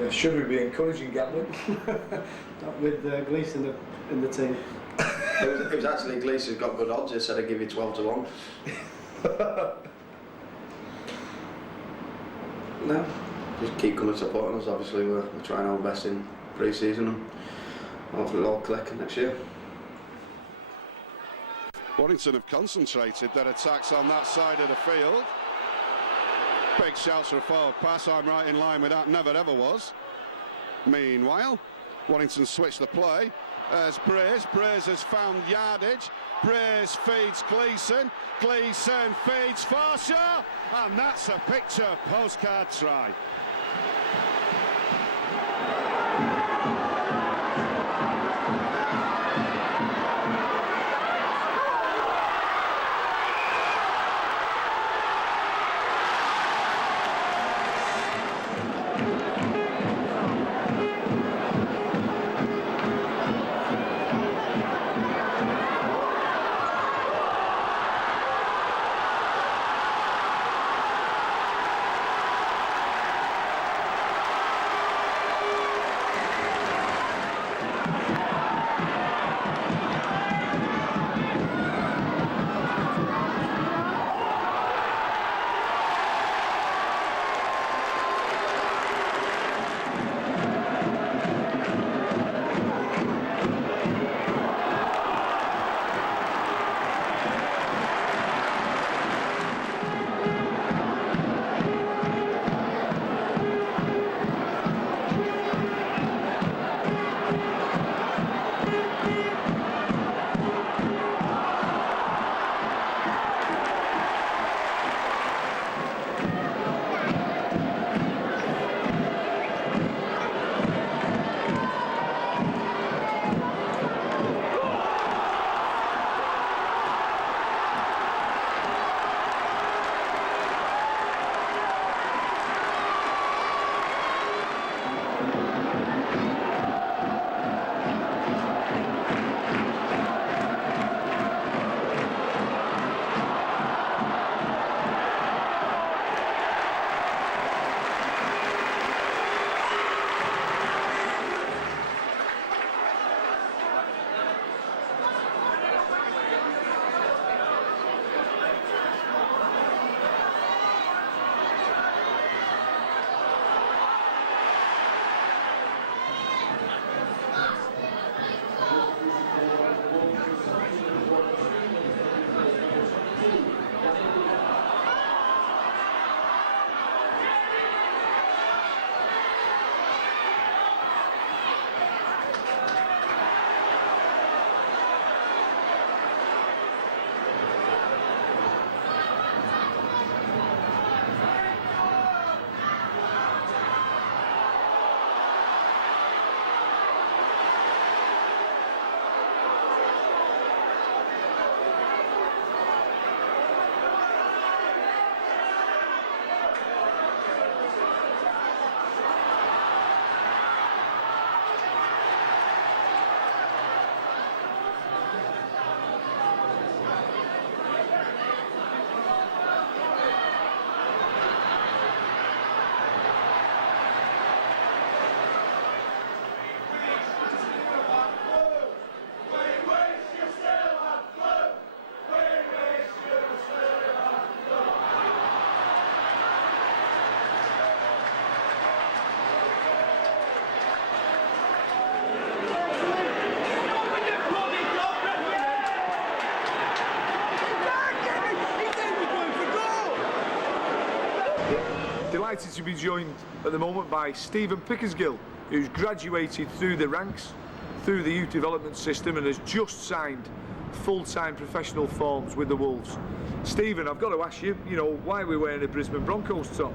Yeah, should we be encouraging gambling? Not with Gleeson in the team. It was actually Gleeson who got good odds. He said I'd give you 12 to 1. No, just keep coming supporting us. Obviously, we're trying our best in pre-season, and hopefully it'll all click next year. Warrington have concentrated their attacks on that side of the field. Big shouts for a forward pass. I'm right in line with that. Never ever was. Meanwhile, Warrington switch the play. As Brace has found yardage. Brace feeds Gleeson. Gleeson feeds Forshaw. And that's a picture postcard try. delighted to be joined at the moment by Stephen Pickersgill, who's graduated through the ranks, through the youth development system, and has just signed full-time professional forms with the Wolves. Stephen, I've got to ask you, why are we wearing a Brisbane Broncos top?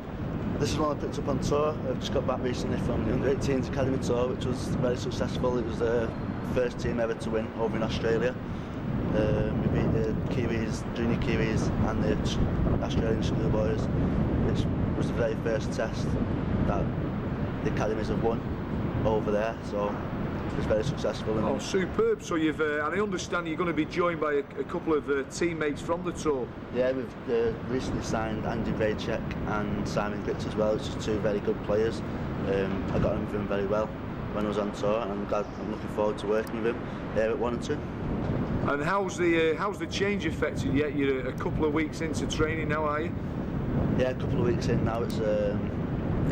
This is one I picked up on tour. I've just got back recently from the Under-18s Academy tour, which was very successful. It was the first team ever to win over in Australia. We beat the Kiwis, junior Kiwis, and the Australian schoolboys, which was the very first test that the academies have won over there. So it was very successful. Oh, superb! So you've, and I understand you're going to be joined by a couple of teammates from the tour. Yeah, we've recently signed Andy Vaychek and Simon Grix as well, which are two very good players. I got on with them very well when I was on tour, and I'm looking forward to working with him here at Warrington. And how's the change affected you? You're a couple of weeks into training now, are you? Yeah, a couple of weeks in now. It's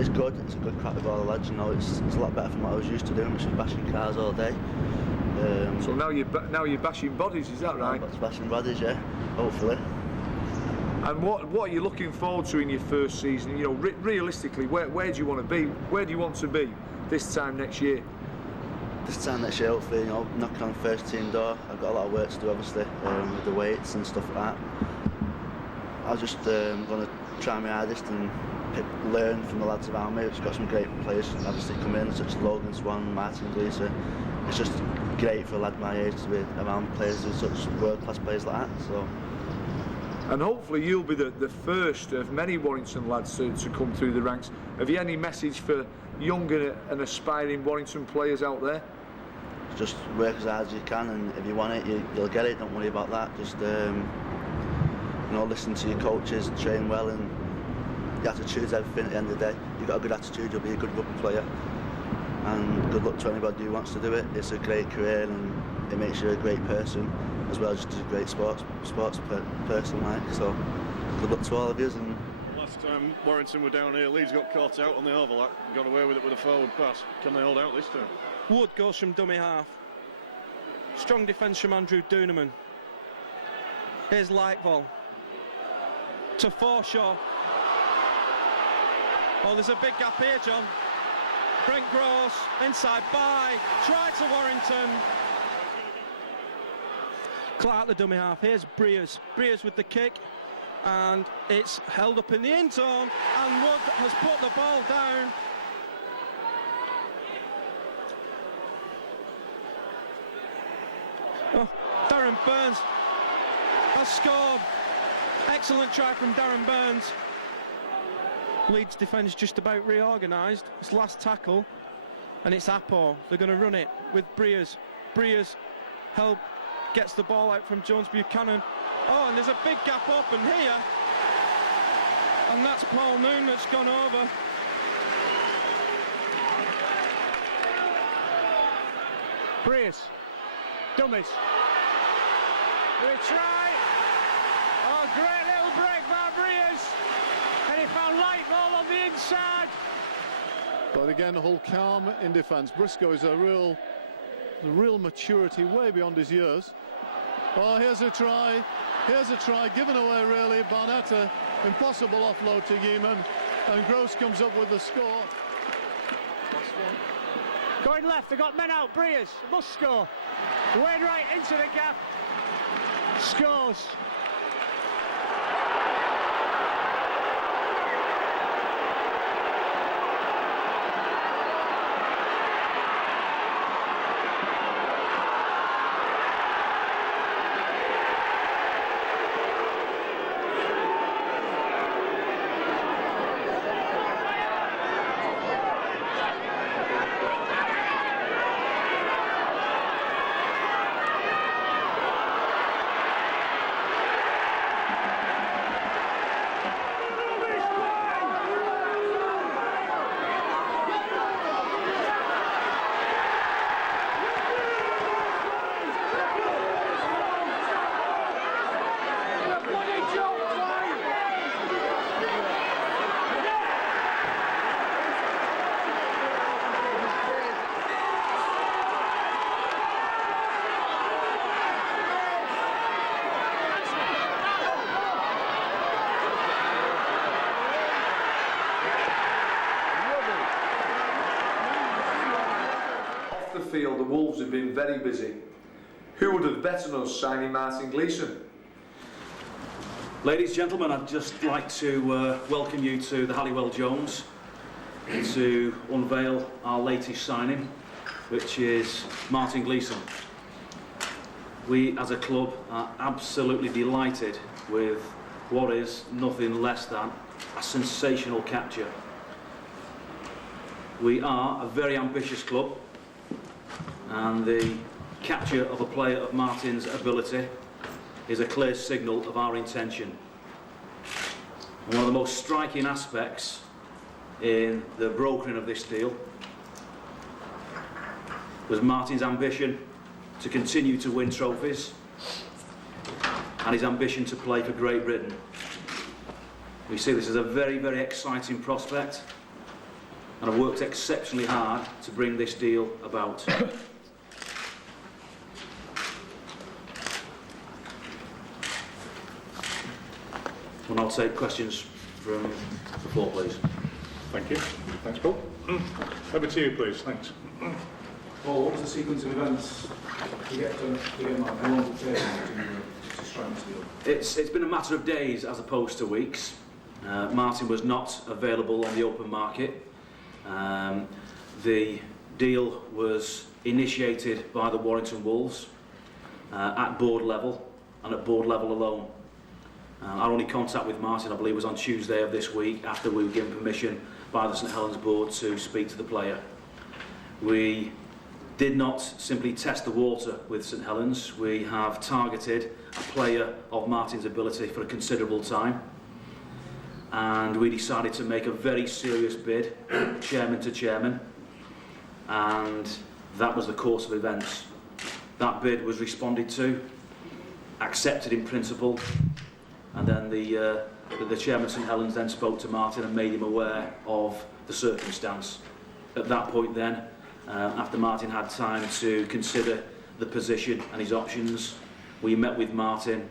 good. It's a good crack with all the lads. It's a lot better from what I was used to doing, which was bashing cars all day. So now you're bashing bodies, is that right? Bashing bodies, yeah. Hopefully. And what are you looking forward to in your first season? Realistically, where do you want to be? Where do you want to be this time next year? This time next year, hopefully, knocking on the first team door. I've got a lot of work to do, obviously, with the weights and stuff like that. I'm just going to try my hardest and learn from the lads around me. We've got some great players obviously come in, such as Logan Swan, Martin Gleeser. It's just great for a lad my age to be around players who are such world-class players like that. So. And hopefully you'll be the first of many Warrington lads to come through the ranks. Have you any message for younger and aspiring Warrington players out there? Just work as hard as you can, and if you want it, you'll get it. Don't worry about that. Just listen to your coaches, train well, and you have to choose everything at the end of the day. You've got a good attitude, you'll be a good rugby player. And good luck to anybody who wants to do it. It's a great career, and it makes you a great person, as well as just a great sports person, like. So good luck to all of you. And last time Warrington were down here, Leeds got caught out on the overlap, got away with it with a forward pass. Can they hold out this time? Wood goes from dummy half. Strong defence from Andrew Doonerman. Here's Lightball to Forshaw. Oh, there's a big gap here, John. Brent Gross, inside by, try to Warrington. Clark the dummy half. Here's Breers. Breers with the kick, and it's held up in the end zone, and Wood has put the ball down. Oh, Darren Burns has scored. Excellent try from Darren Burns. Leeds defence just about reorganised. It's last tackle, and it's Appo. They're going to run it with Breers. Breers gets the ball out from Jones Buchanan. Oh, and there's a big gap open here, and that's Paul Noon that's gone over. Breers, dummies. Retry. Oh, great little break by Breers. And he found Lightball on the inside. But again, Hull calm in defence. Briscoe is a real maturity way beyond his years. Oh, here's a try. Here's a try given away really. Barnetta, impossible offload to Yeeman. And Gross comes up with the score. Going left, they've got men out. Breers must score. Wainwright into the gap. Scores. feel the Wolves have been very busy. Who would have bet on us signing Martin Gleeson? Ladies and gentlemen, I'd just like to welcome you to the Halliwell Jones to unveil our latest signing, which is Martin Gleeson. We as a club are absolutely delighted with what is nothing less than a sensational capture. We are a very ambitious club, and the capture of a player of Martin's ability is a clear signal of our intention. And one of the most striking aspects in the brokering of this deal was Martin's ambition to continue to win trophies and his ambition to play for Great Britain. We see this as a very, very exciting prospect, and I've worked exceptionally hard to bring this deal about. And I'll take questions from the floor, please. Thank you. Thanks, Paul. Over to you, please. Thanks. Paul, what was the sequence of events to get Martin? How long did it take to strike this deal? It's been a matter of days as opposed to weeks. Martin was not available on the open market. The deal was initiated by the Warrington Wolves at board level, and at board level alone. Our only contact with Martin, I believe, was on Tuesday of this week, after we were given permission by the St Helens board to speak to the player. We did not simply test the water with St Helens. We have targeted a player of Martin's ability for a considerable time, and we decided to make a very serious bid, chairman to chairman, and that was the course of events. That bid was responded to, accepted in principle, and then the chairman of St Helens then spoke to Martin and made him aware of the circumstance. At that point then, after Martin had time to consider the position and his options, we met with Martin,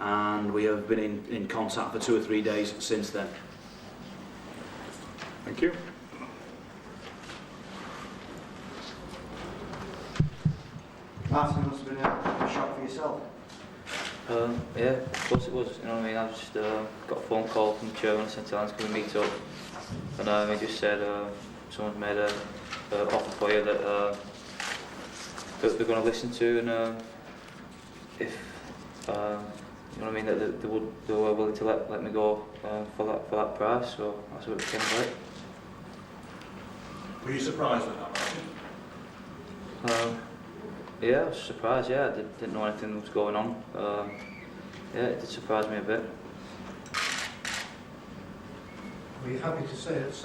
and we have been in contact for 2 or 3 days since then. Thank you. Martin, must have been a shock for yourself. Yeah, of course it was. You know what I mean? I just got a phone call from the chairman of St Helens, can we meet up? And he just said someone's made an offer for you that they're going to listen to, and if you know what I mean, that they were willing to let me go for that price. So that's what it came about. Were you surprised with that, Martin? Yeah, I was surprised. Yeah, I didn't know anything was going on. Yeah, it did surprise me a bit. Were you happy to say it if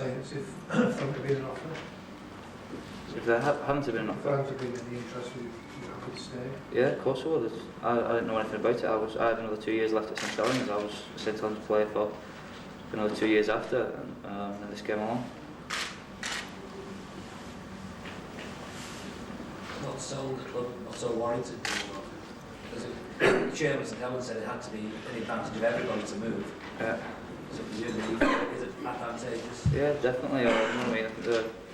there had been an offer? If there hadn't been an offer? If there hadn't been any interest, would you happy to stay? Yeah, of course I would. I didn't know anything about it. I had another 2 years left at St Helens. I was a St Helens player for another 2 years after, and then this came along. Not sold the club, not sold Warrington, because the chairman of St Helens said it had to be an advantage of everybody to move. Yeah. So presumably, is it advantageous? Yeah, definitely. You know what I mean? I think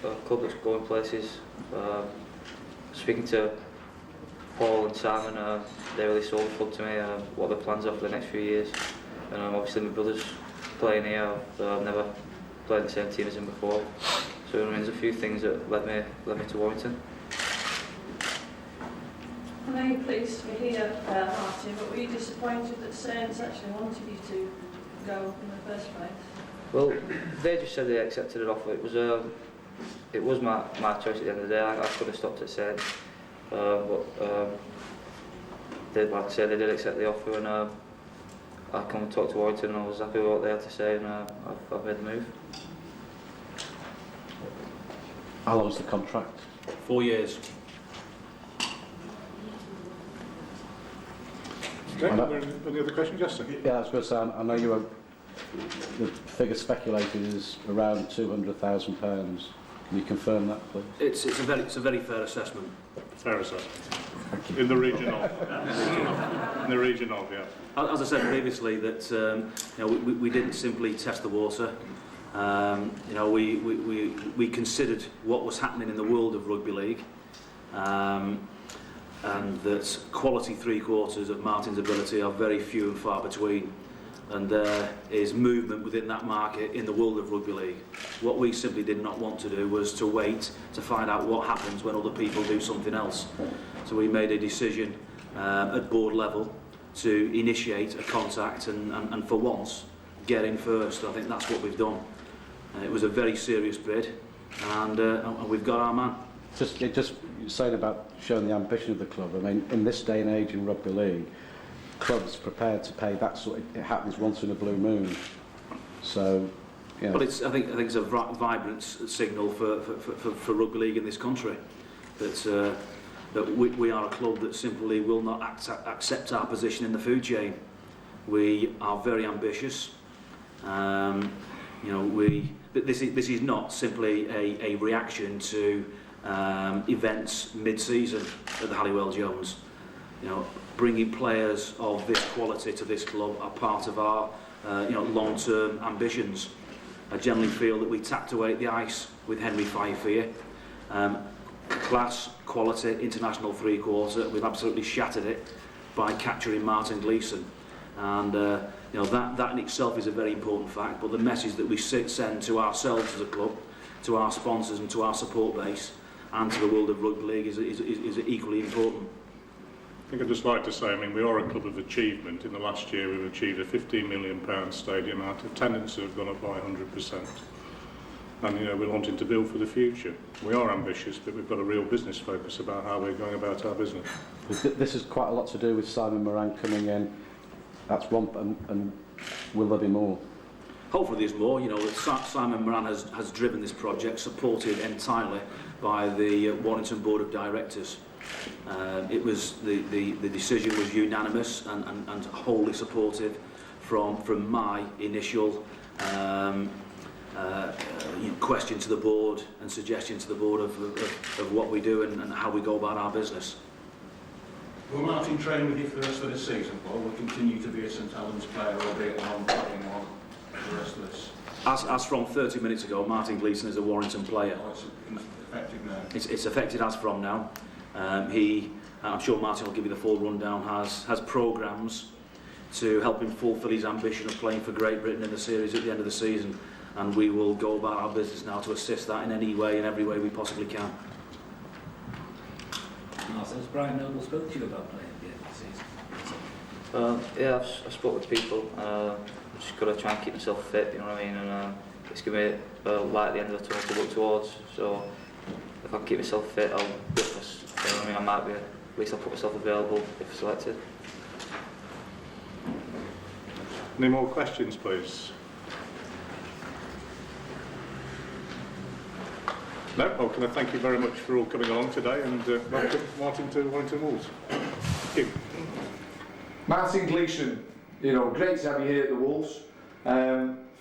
the club that's going places. Speaking to Paul and Simon, they really sold the club to me, what their plans are for the next few years. And obviously my brother's playing here. I've never played the same team as him before. So you know, there's a few things that led me to Warrington. I know you're pleased to be here, Martin, but were you disappointed that Saints actually wanted you to go in the first place? Well, they just said they accepted an offer. It was my choice at the end of the day. I could have stopped at Saints, but like I said, they did accept the offer, and I come and talked to Warrington, and I was happy with what they had to say, and I've made the move. How long is the contract? 4 years. Okay, any other questions, Jester? Yeah, I was going to say, I know you were, the figure speculated is around £200,000. Can you confirm that, please? It's a very fair assessment. Fair assessment. In the region of. In the region of, yeah. As I said previously, that you know, we didn't simply test the water. You know, we considered what was happening in the world of rugby league, and that quality three-quarters of Martin's ability are very few and far between, and there is movement within that market in the world of rugby league. What we simply did not want to do was to wait to find out what happens when other people do something else. So we made a decision at board level to initiate a contact and for once get in first. I think that's what we've done. It was a very serious bid, and we've got our man. Just saying about showing the ambition of the club. I mean, in this day and age in rugby league, clubs prepared to pay that sort of, it happens once in a blue moon. So, yeah. But I think it's a vibrant signal for rugby league in this country that we are a club that simply will not accept our position in the food chain. We are very ambitious. But this is not simply a reaction to events mid-season at the Halliwell Jones. Bringing players of this quality to this club are part of our long-term ambitions. I generally feel that we tapped away at the ice with Henry Fife here. Class, quality, international three-quarter. We've absolutely shattered it by capturing Martin Gleeson, and that in itself is a very important fact. But the message that we send to ourselves as a club, to our sponsors and to our support base, and to the world of rugby league is equally important. I think I'd just like to say, we are a club of achievement. In the last year we've achieved a £15 million stadium out. Attendance have gone up by 100%. And we're wanting to build for the future. We are ambitious, but we've got a real business focus about how we're going about our business. This has quite a lot to do with Simon Moran coming in. That's one, and will there be more? Hopefully there's more. Simon Moran has driven this project, supported entirely by the Warrington Board of Directors. It was the decision was unanimous and wholly supportive from my initial question to the board and suggestion to the board of what we do and how we go about our business. Will Martin train with you for the rest of this season, Paul? Will continue to be a St Helens player, albeit on playing on the rest of this? As from 30 minutes ago, Martin Gleeson is a Warrington player. Oh, it's effective now. It's effective as from now. He, and I'm sure Martin will give you the full rundown, has programmes to help him fulfil his ambition of playing for Great Britain in the series at the end of the season, and we will go about our business now to assist that in any way, in every way we possibly can. Martin, has Brian Noble spoke to you about playing at the end of the season? Yeah, I've spoken to people. I've just got to try and keep myself fit, you know what I mean, and it's going to be light at the end of the tunnel to look towards, so if I can keep myself fit, I'll go for us. You know what I mean, I might be, at least I'll put myself available if selected. Any more questions, please? No? Well, can I thank you very much for all coming along today, and welcome Martin to Warrington Wolves. Thank you. Martin Gleeson, great to have you here at the Wolves.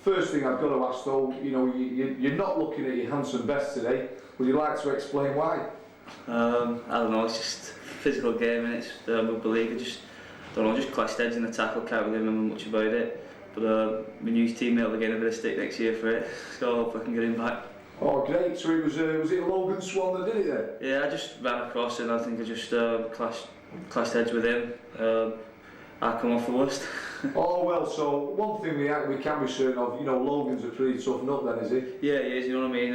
First thing I've got to ask though, you're not looking at your handsome best today. Would you like to explain why? I don't know, it's just physical game and it's rugby league. I just don't know, just clashed heads in the tackle, can't really remember much about it. But my new teammate will get a bit of stick next year for it, so I hope I can get him back. Oh great, so it was it Logan Swan that did it then? Yeah, I just ran across and I think I just clashed heads with him. I come off the worst. Oh well, so one thing we can be certain of, Logan's a pretty tough nut then, is he? Yeah, he is, you know what I mean.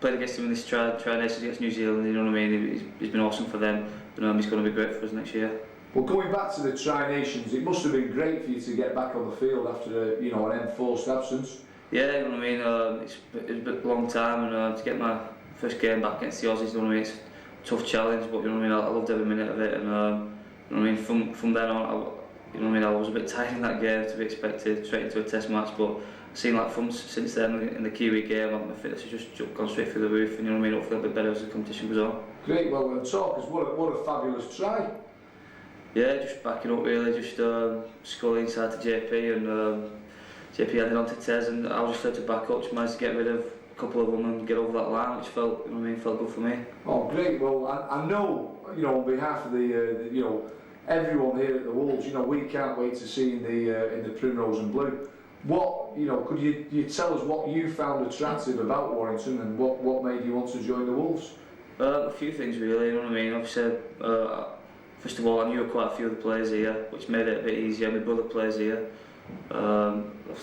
Played against him in this Tri-Nations against New Zealand, you know what I mean. He's been awesome for them, but he's going to be great for us next year. Well, going back to the Tri-Nations, it must have been great for you to get back on the field after an enforced absence. Yeah, you know what I mean. It's been a long time, and to get my first game back against the Aussies, you know what I mean. It's a tough challenge, but you know what I mean. I loved every minute of it, and you know what I mean. From then on, you know what I mean. I was a bit tired in that game to be expected straight into a Test match, but seeing since then in the Kiwi game, my fitness has just gone straight through the roof, and you know what I mean. Hopefully a bit better as the competition goes on. Great, well talk is what a fabulous try. Yeah, just backing up really, just sculling inside to JP, and JP headed on to Tez, and I was just there to back up, just managed to get rid of a couple of them and get over that line, which felt, you know what I mean, felt good for me. Oh great, well I know, on behalf of the everyone here at the Wolves, we can't wait to see in the Primrose and Blue. What, could you tell us what you found attractive about Warrington and what made you want to join the Wolves? A few things really, you know what I mean. Obviously, first of all, I knew quite a few of the players here, which made it a bit easier. My brother plays here.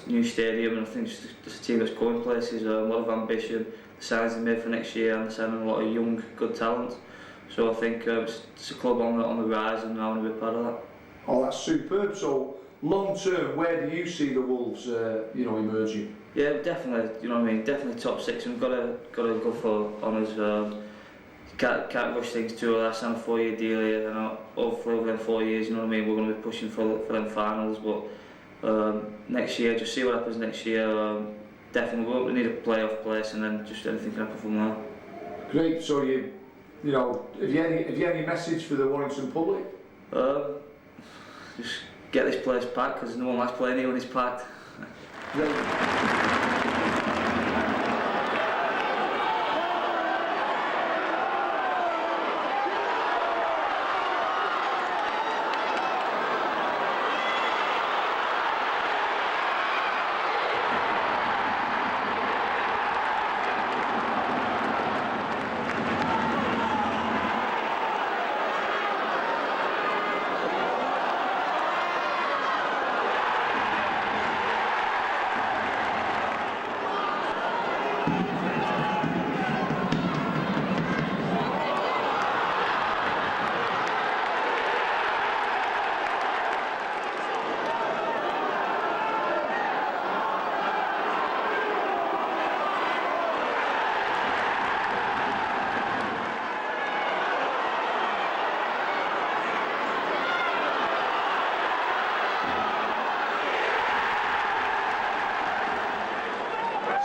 New stadium, and I think just a team that's going places. A lot of ambition. The signings they made for next year, and they're signing a lot of young, good talent. So I think it's a club on the rise, and I want to be part of that. Oh, that's superb. So long term, where do you see the Wolves, emerging? Yeah, definitely. You know what I mean. Definitely top 6. And we've got to go for honours. Can't rush things too early. I signed a 4-year deal here, and hopefully over them 4 years, you know what I mean. We're going to be pushing for them finals, but next year, just see what happens next year. Definitely, we need a playoff place, and then just anything can happen from there. Great. So have you any message for the Warrington public? Just get this place packed, because no one likes playing here when it's packed.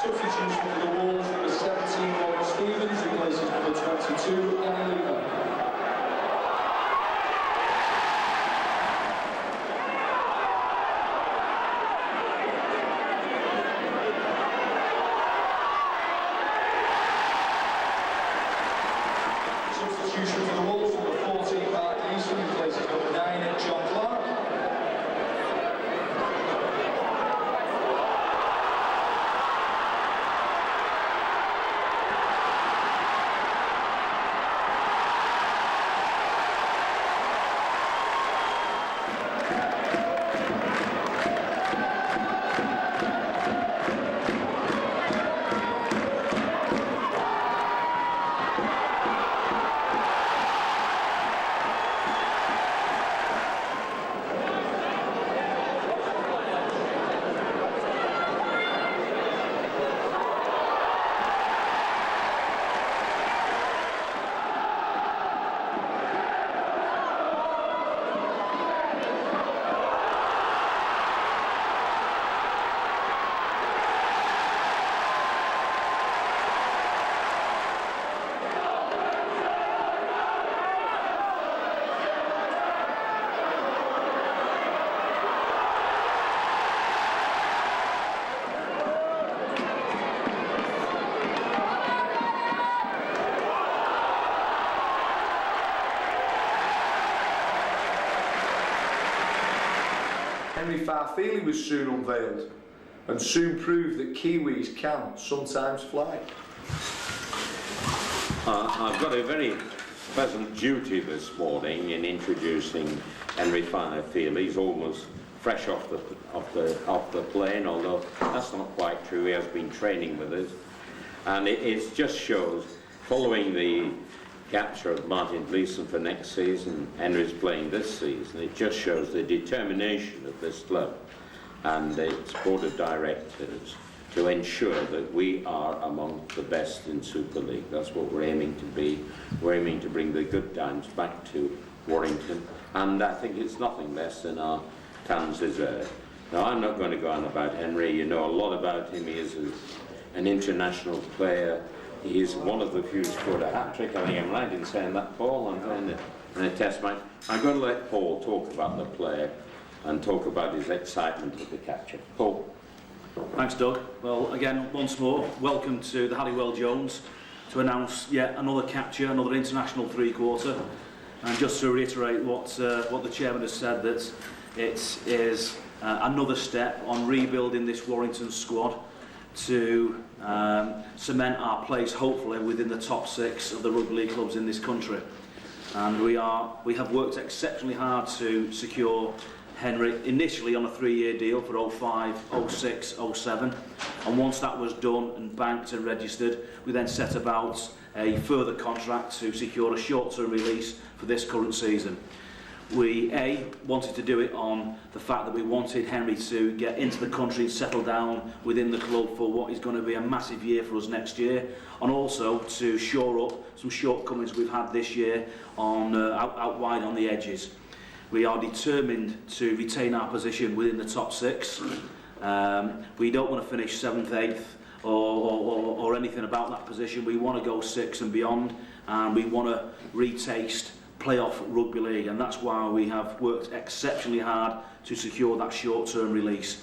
Substitutions for the Wolves, number 17, Warren Stevens, replaces number 22, Danny Lever. Substitution for the Wolves, number 14, Mark Gleeson, replaces number 9, John Clark. Henry Farfeely was soon unveiled and soon proved that Kiwis can sometimes fly. I've got a very pleasant duty this morning in introducing Henry Farfeely. He's almost fresh off the plane, although that's not quite true. He has been training with us, and it just shows, following the capture of Martin Gleeson for next season, Henry's playing this season, it just shows the determination of this club and its board of directors to ensure that we are among the best in Super League. That's what we're aiming to be. We're aiming to bring the good times back to Warrington, and I think it's nothing less than our town's deserve. Now, I'm not going to go on about Henry. You know a lot about him. He is an international player. He is one of the few who scored a hat-trick. I think I'm right in saying that, Paul, in a test match. I'm going to let Paul talk about the player and talk about his excitement of the capture. Paul. Thanks, Doug. Well, again, once more, welcome to the Halliwell Jones to announce yet another capture, another international three-quarter. And just to reiterate what the chairman has said, that it is another step on rebuilding this Warrington squad. to cement our place, hopefully, within the top 6 of the rugby league clubs in this country. And we have worked exceptionally hard to secure Henry initially on a 3-year deal for 05, 06, 07, and once that was done and banked and registered, we then set about a further contract to secure a short-term release for this current season. We wanted to do it on the fact that we wanted Henry to get into the country and settle down within the club for what is going to be a massive year for us next year, and also to shore up some shortcomings we've had this year on out wide on the edges. We are determined to retain our position within the top 6. We don't want to finish 7th, 8th or anything about that position. We want to go 6 and beyond, and we want to retaste playoff rugby league, and that's why we have worked exceptionally hard to secure that short-term release.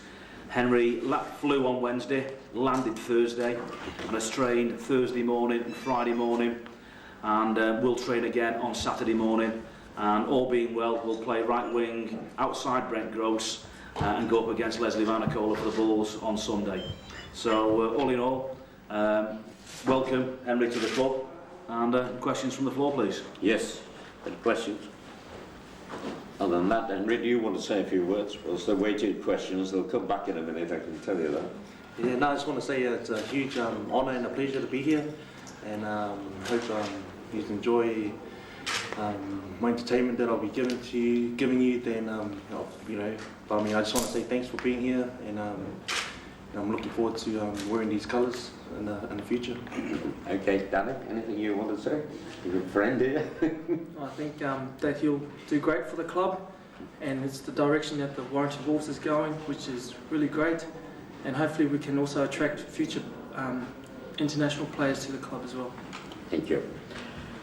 Henry flew on Wednesday, landed Thursday, and has trained Thursday morning and Friday morning, and will train again on Saturday morning, and all being well, we'll play right wing outside Brent Gross and go up against Leslie Vanacola for the Bulls on Sunday. So all in all, welcome Henry to the club, and questions from the floor, please. Yes. Any questions? Other than that, Henry, do you want to say a few words? Well, they're weighted questions. They'll come back in a minute, I can tell you that. Yeah, no, I just want to say it's a huge honour and a pleasure to be here, and hope you enjoy my entertainment that I'll be giving you. Then, but I mean, I just want to say thanks for being here, and I'm looking forward to wearing these colours in the future. Okay, Danny, anything you want to say? Your friend here. I think that he'll do great for the club, and it's the direction that the Warrington Wolves is going, which is really great, and hopefully we can also attract future international players to the club as well. Thank you.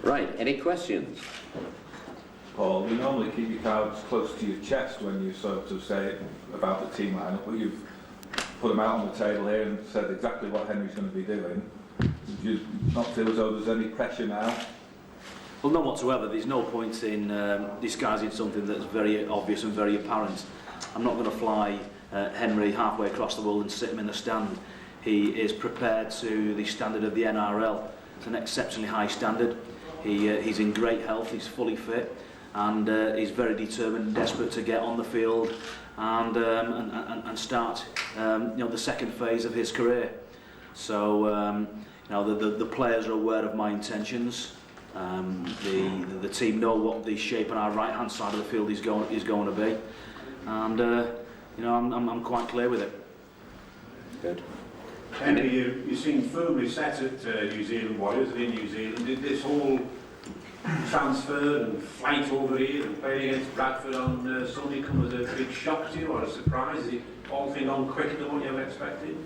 Right, any questions? Paul, you normally keep your cards close to your chest when you sort of say about the team lineup, but you've put them out on the table here and said exactly what Henry's going to be doing. Do you not feel as though there's any pressure now? Well, none whatsoever. There's no point in disguising something that's very obvious and very apparent. I'm not going to fly Henry halfway across the world and sit him in the stand. He is prepared to the standard of the NRL. It's an exceptionally high standard. He's in great health, he's fully fit, and he's very determined and desperate to get on the field and start the second phase of his career. So the players are aware of my intentions. The team know what the shape on our right hand side of the field is going to be, and I'm quite clear with it. Good. Henry, you seem firmly set at New Zealand Warriors and in New Zealand. Did this whole transfer and flight over here and playing against Bradford on Sunday come as a big shock to you or a surprise? Is it all thing on quicker than what you were expecting?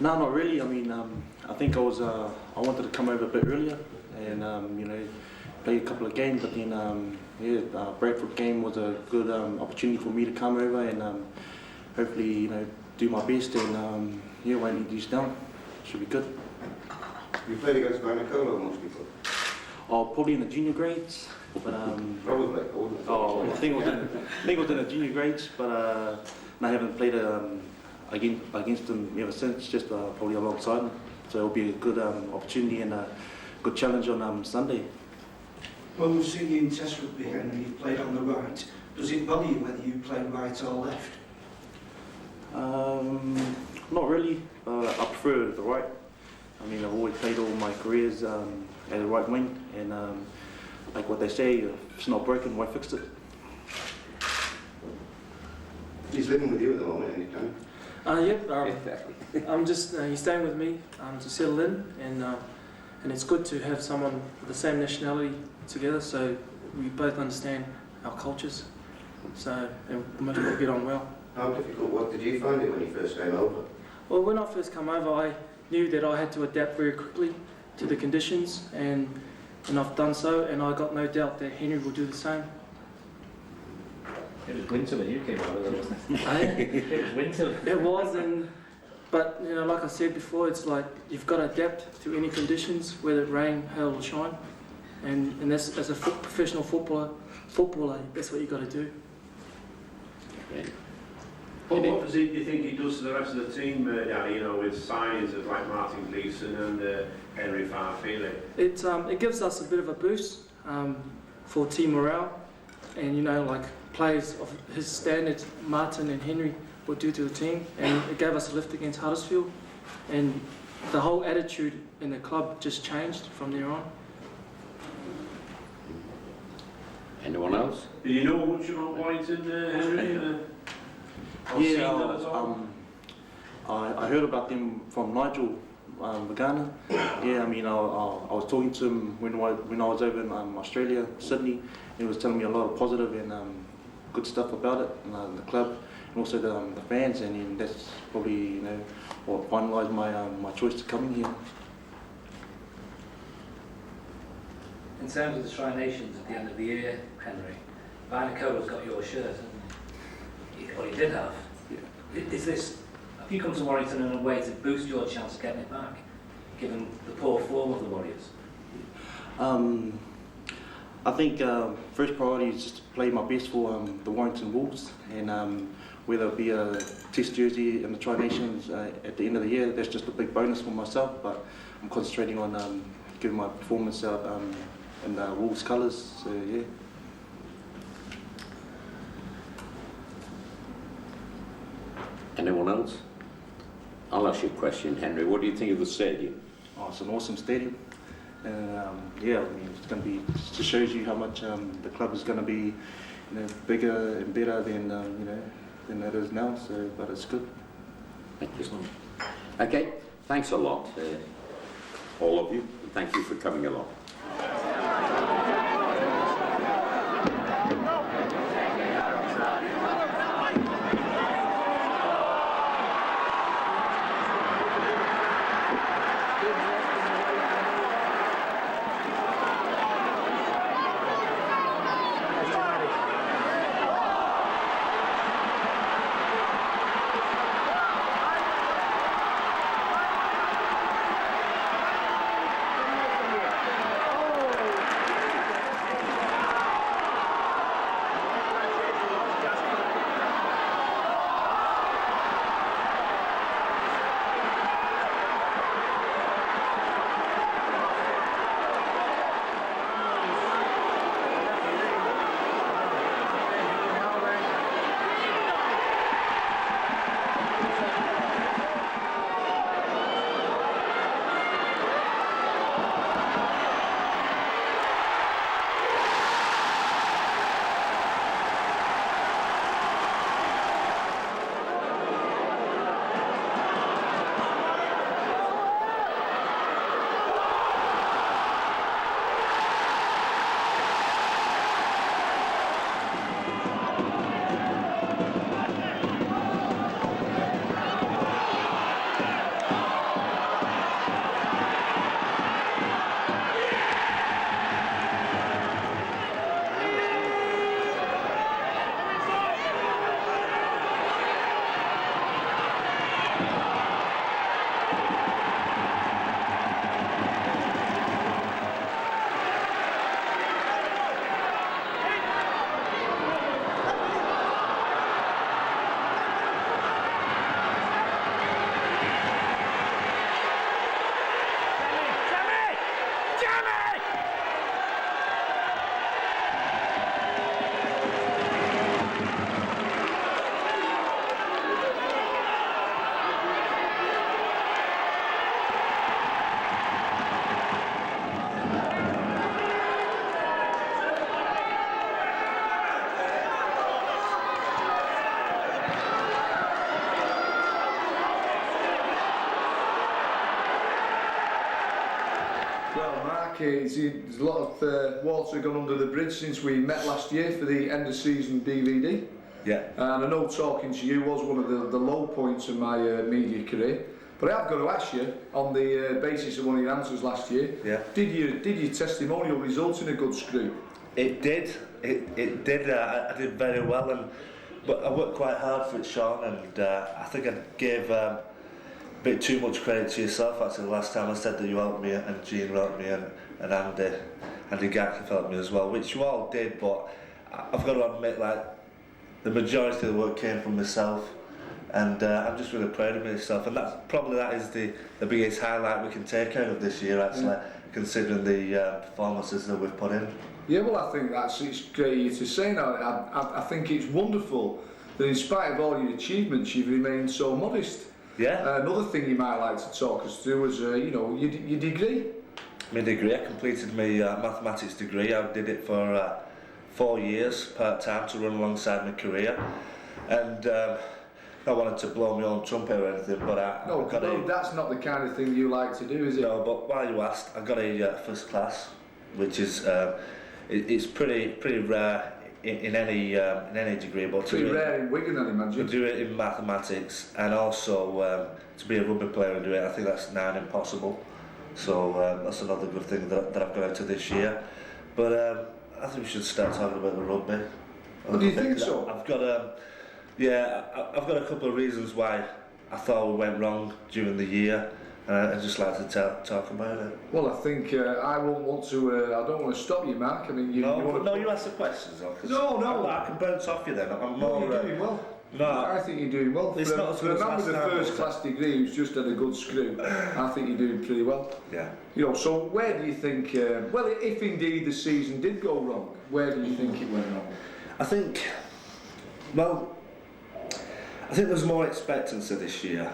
No, not really. I mean, I think I wanted to come over a bit earlier and play a couple of games, but then Bradford game was a good opportunity for me to come over and hopefully do my best and won't need these down. Should be good. You played against Vanacola most people? Oh, probably in the junior grades, but probably. I think it was in the junior grades, but I haven't played against them ever since. Just probably alongside them. So it'll be a good opportunity and a good challenge on Sunday. Well, we've seen you in Test rugby, Henry. You played on the right. Does it bother you whether you play right or left? Not really. I prefer the right. I mean, I've always played all my careers at the right wing, and like what they say, if it's not broken, why fix it? He's living with you at the moment, anytime. I'm just he's staying with me to settle in, and it's good to have someone with the same nationality together, so we both understand our cultures. So we'll get on well. How difficult? What did you find it when you first came over? Well, when I first came over, I knew that I had to adapt very quickly to the conditions, and I've done so, and I got no doubt that Henry will do the same. It was winter when you came over, wasn't it? It was winter. It was, but like I said before, it's like you've got to adapt to any conditions, whether it rain, hail, or shine, and that's as a professional footballer, that's what you got to do. Okay. What does do you think he does to the rest of the team, Danny, with signings of like Martin Gleeson and Henry Farfili? It gives us a bit of a boost for team morale, and like players of his standards, Martin and Henry, would do to the team, and it gave us a lift against Huddersfield, and the whole attitude in the club just changed from there on. Anyone else? Do you know much about Warrington, Henry? I heard about them from Nigel Vagana. Yeah, I mean, I was talking to him when I was over in Australia, Sydney. He was telling me a lot of positive and good stuff about it, and the club, and also the fans, and that's probably what finalised my choice to coming here. In terms of the Tri-Nations at the end of the year, Henry, Vinacola's got your shirt, hasn't he? Well, he did have. Yeah. Have you come to Warrington in a way to boost your chance of getting it back, given the poor form of the Warriors? I think first priority is just to play my best for the Warrington Wolves, and whether it be a test jersey in the Tri-Nations at the end of the year, that's just a big bonus for myself, but I'm concentrating on giving my performance out in the Wolves colours, so yeah. Anyone else? I'll ask you a question, Henry. What do you think of the stadium? Oh, it's an awesome stadium. And yeah, I mean, it's going to be, it just shows you how much the club is going to be, bigger and better than than it is now. So, but it's good. Thank you. Okay, thanks a lot, all of you. Thank you for coming along. There's a lot of water gone under the bridge since we met last year for the end of season DVD. Yeah. And I know talking to you was one of the low points of my media career. But I have got to ask you, on the basis of one of your answers last year, did your testimonial result in a good screw? It did. It did. I did very well, but I worked quite hard for it, Sean, and I think I gave a bit too much credit to yourself. Actually, the last time I said that you helped me, and Gene helped me, and Andy Gatcliffe helped me as well, which you all did. But I've got to admit, like, the majority of the work came from myself. and I'm just really proud of myself, and that is the biggest highlight we can take out of this year, actually, considering the performances that we've put in. Yeah, well, I think it's great of you to say now. I think it's wonderful that in spite of all your achievements, you've remained so modest. Yeah. Another thing you might like to talk us through was, your degree. My degree, I completed my mathematics degree. I did it for 4 years, part-time, to run alongside my career. And I wanted to blow my own trumpet or anything, but that's not the kind of thing you like to do, is it? No, but while you asked, I got a first class, which is it's pretty rare in any degree. But pretty rare in Wigan, I imagine. To do it in mathematics and also to be a rugby player and do it, I think that's now impossible. So that's another good thing that I've got out of this year. But I think we should start talking about the rugby. What do you think so? I've got a couple of reasons why I thought we went wrong during the year. I'd just like to talk about it. Well, I think I won't want to. I don't want to stop you, Mark. I mean, you ask the questions. No. I can bounce off you then. You're doing well. No, I think you're doing well. It's not as for good a man as with a last time, first-class degree who's just had a good screw, I think you're doing pretty well. Yeah. So where do you think? Well, if indeed the season did go wrong, where do you think it went wrong? I think there's more expectancy this year,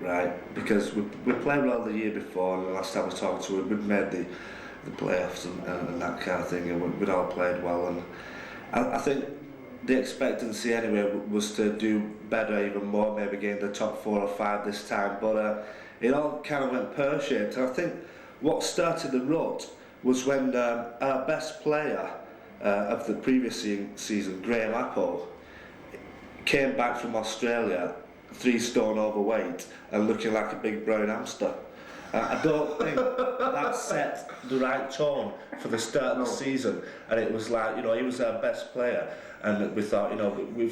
right? Because we played well the year before, and the last time I was talking to we'd made the playoffs and that kind of thing, and we'd all played well. And I think the expectancy anyway was to do better, even more, maybe getting the top 4 or 5 this time. But it all kind of went pear-shaped. And I think what started the rut was when our best player of the previous season, Graham Apple, came back from Australia 3 stone overweight and looking like a big brown hamster. I don't think that set the right tone for the start of the season, and it was like, he was our best player, and we thought, we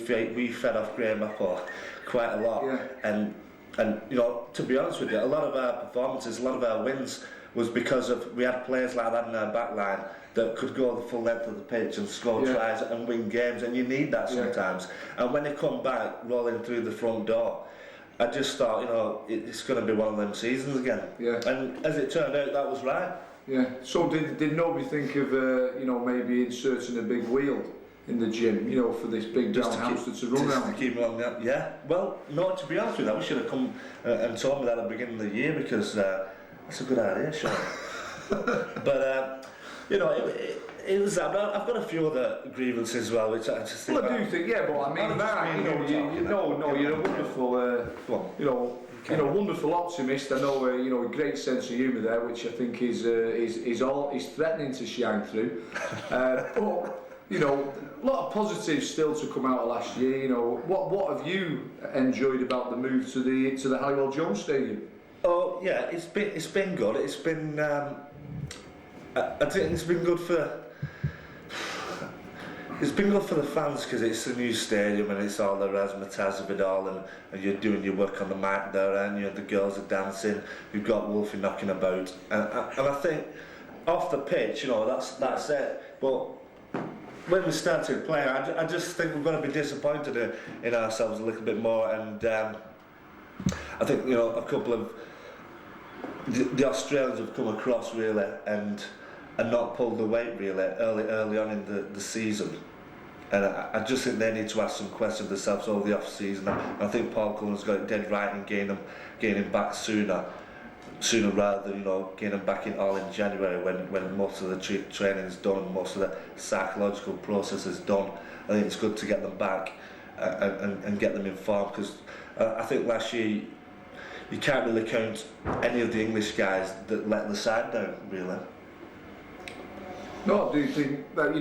fed off Graham Apple quite a lot, and to be honest with you, a lot of our performances, a lot of our wins was because we had players like that in our back line that could go the full length of the pitch and score tries and win games, and you need that sometimes. And when they come back rolling through the front door, I just thought, it's going to be one of them seasons again. Yeah. And as it turned out, that was right. Yeah. So did nobody think of maybe inserting a big wheel in the gym, for this big brown hamster to run around? To keep it on the, yeah. Well, no, to be honest with you, we should have come and told me that at the beginning of the year, because that's a good idea, Sean. But it was that. I've got a few other grievances as well, which I just think. Well, I do think, but I mean, Mark, you're a wonderful, wonderful optimist. I know, a great sense of humour there, which I think is threatening to shine through. But a lot of positives still to come out of last year. What have you enjoyed about the move to the Halliwell Jones Stadium? Oh yeah, it's been good. It's been I think it's been good for the fans, because it's a new stadium and it's all the razzmatazz of it all, and you're doing your work on the mic there, and the girls are dancing. You've got Wolfie knocking about, and I think off the pitch, that's it. But when we started playing, I just think we're going to be disappointed in ourselves a little bit more, and I think a couple of the Australians have come across really and not pulled the weight really early on in the season, and I just think they need to ask some questions themselves over the off season. I think Paul Cullen's got it dead right in getting him back sooner rather than getting him back in January when most of the training is done and most of the psychological process is done. I think it's good to get them back and get them in form, because I think last year you can't really count any of the English guys that let the side down really. No, I do think that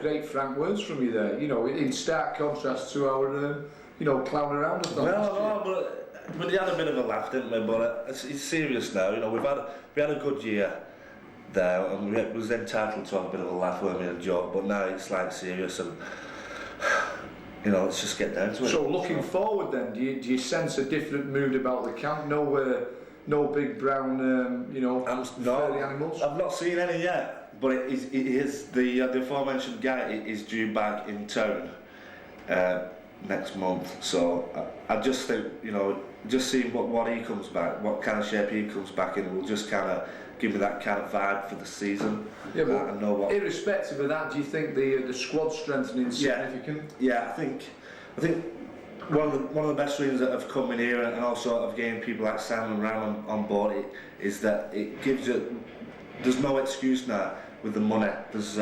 great frank words from you there. In stark contrast to our clown around us. But we had a bit of a laugh, didn't we? But it's serious now. We had a good year there, and we was entitled to have a bit of a laugh, weren't we, and a joke. But now it's like serious, and let's just get down to it. So looking forward, then, do you sense a different mood about the camp? No big brown, furry animals? I've not seen any yet, but it is the aforementioned guy is due back in town next month. So I just think, just seeing what he comes back, what kind of shape he comes back in, will just kind of give me that kind of vibe for the season. Yeah, but I know what. Irrespective of that, do you think the squad strengthening is significant? Yeah, I think one of the best reasons that have come in here and also have gained people like Simon Ram on board is that it gives you. There's no excuse now with the money. There's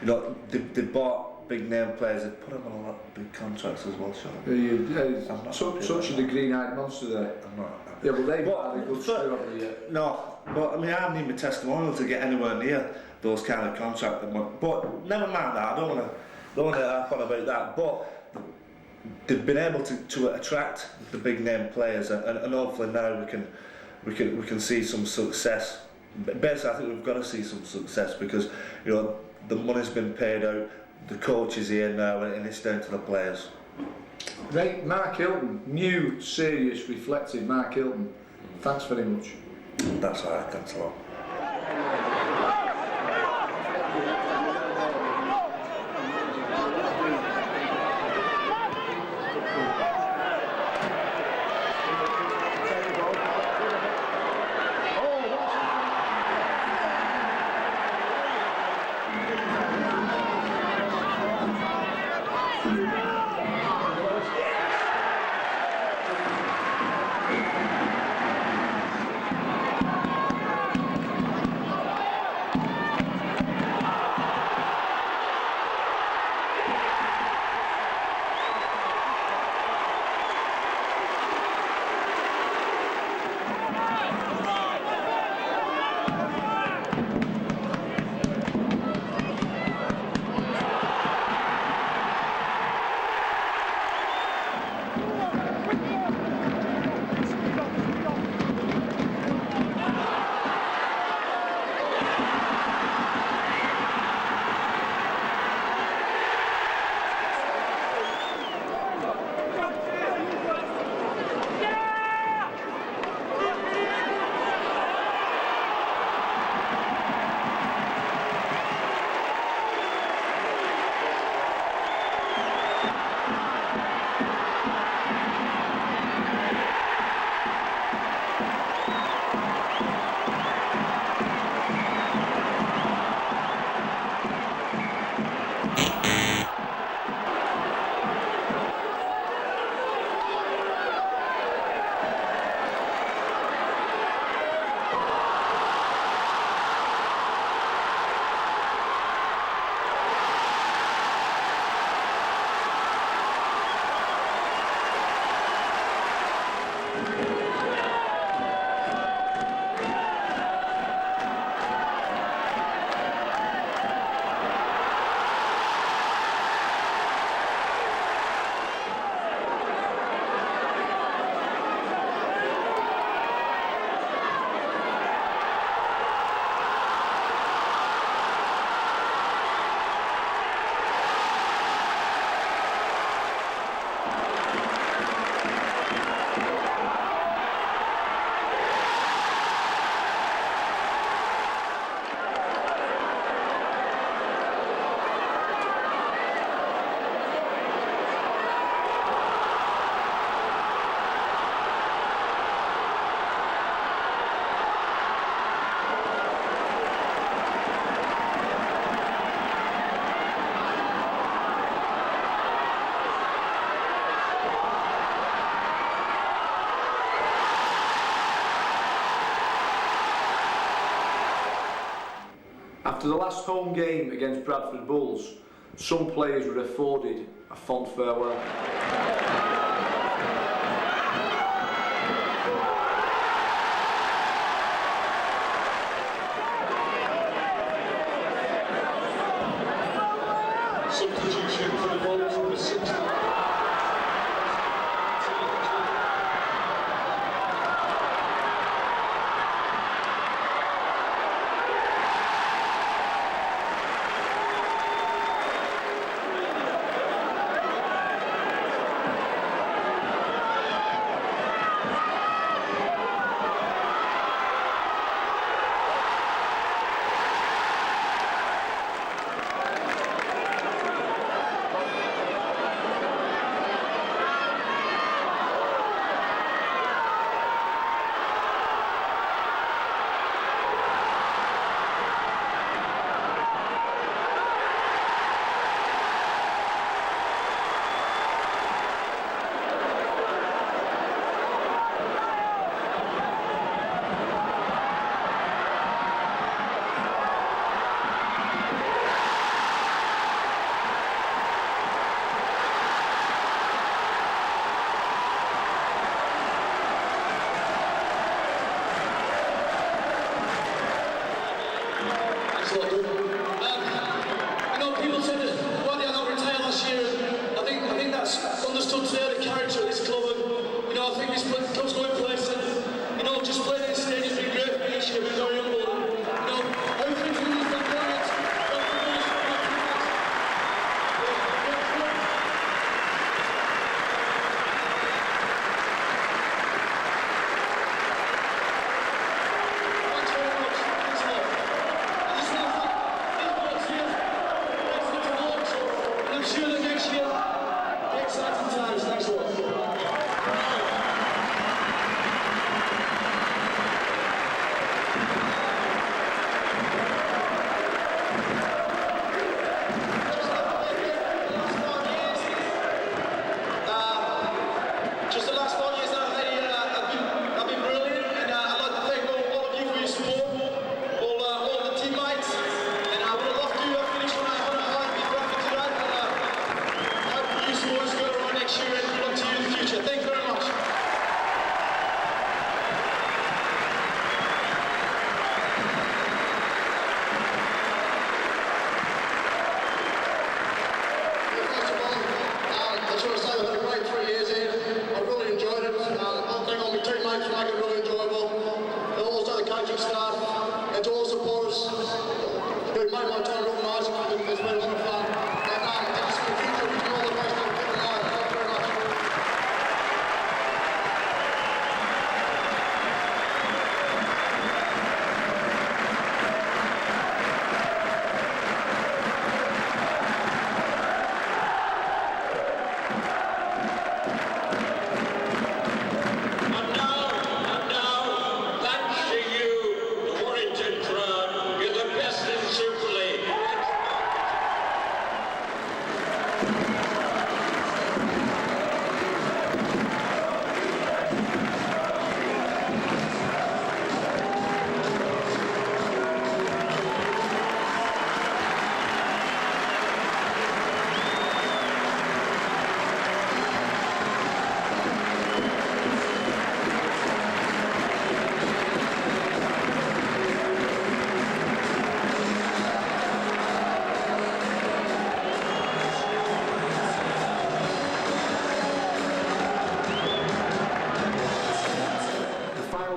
they bought big name players. They put them on a lot of big contracts as well, Sean. Such a green-eyed monster there. I'm not. Yeah, well, they've had a good screw, haven't they? No, but I mean, I haven't even testimonial to get anywhere near those kind of contracts. But never mind that. I don't want to harp on about that. But they've been able to attract the big name players, and hopefully now we can see some success. Basically, I think we've got to see some success because the money's been paid out, the coach is here now, and it's down to the players. Right, Mark Hilton, new, serious, reflective Mark Hilton. Thanks very much. That's all right. Thanks a lot. After the last home game against Bradford Bulls, some players were afforded a fond farewell. Substitution for the Bulls, number 60. I know people said that why did I not retire last year? I think that's understood today, the character of this club. And, you know, I think this club's going places. And, you know, just playing in the stadium has been great for me this year. We're very humble. And, you know, everything from these players.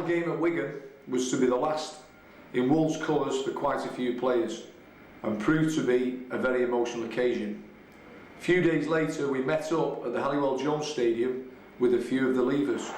Game at Wigan was to be the last in Wolves colours for quite a few players and proved to be a very emotional occasion. A few days later we met up at the Halliwell Jones Stadium with a few of the leavers.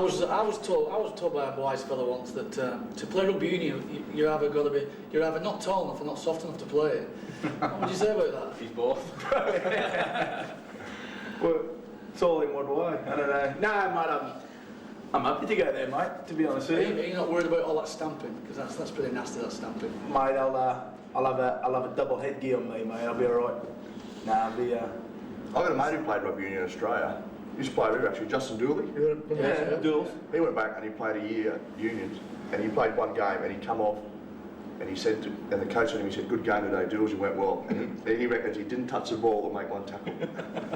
was told by a wise fellow once that to play rugby union, you're either not tall enough or not soft enough to play it. What would you say about that? He's both. Well, it's all in one way. I don't know. Nah, mate, I'm happy to get there, mate. To be honest with you. Are you not worried about all that stamping? Because that's pretty nasty. That stamping. Mate, I'll have a double headgear on me, mate. I'll be all right. Nah, I'll be. I've got a mate who played rugby union in Australia. He used to play rugby actually, Justin Dooley. Yeah, Dooley. He went back and he played a year at unions, and he played one game and he come off, and he said, and the coach said to him, he said, "Good game today, Dooley." He went well, and he reckons he didn't touch the ball or make one tackle.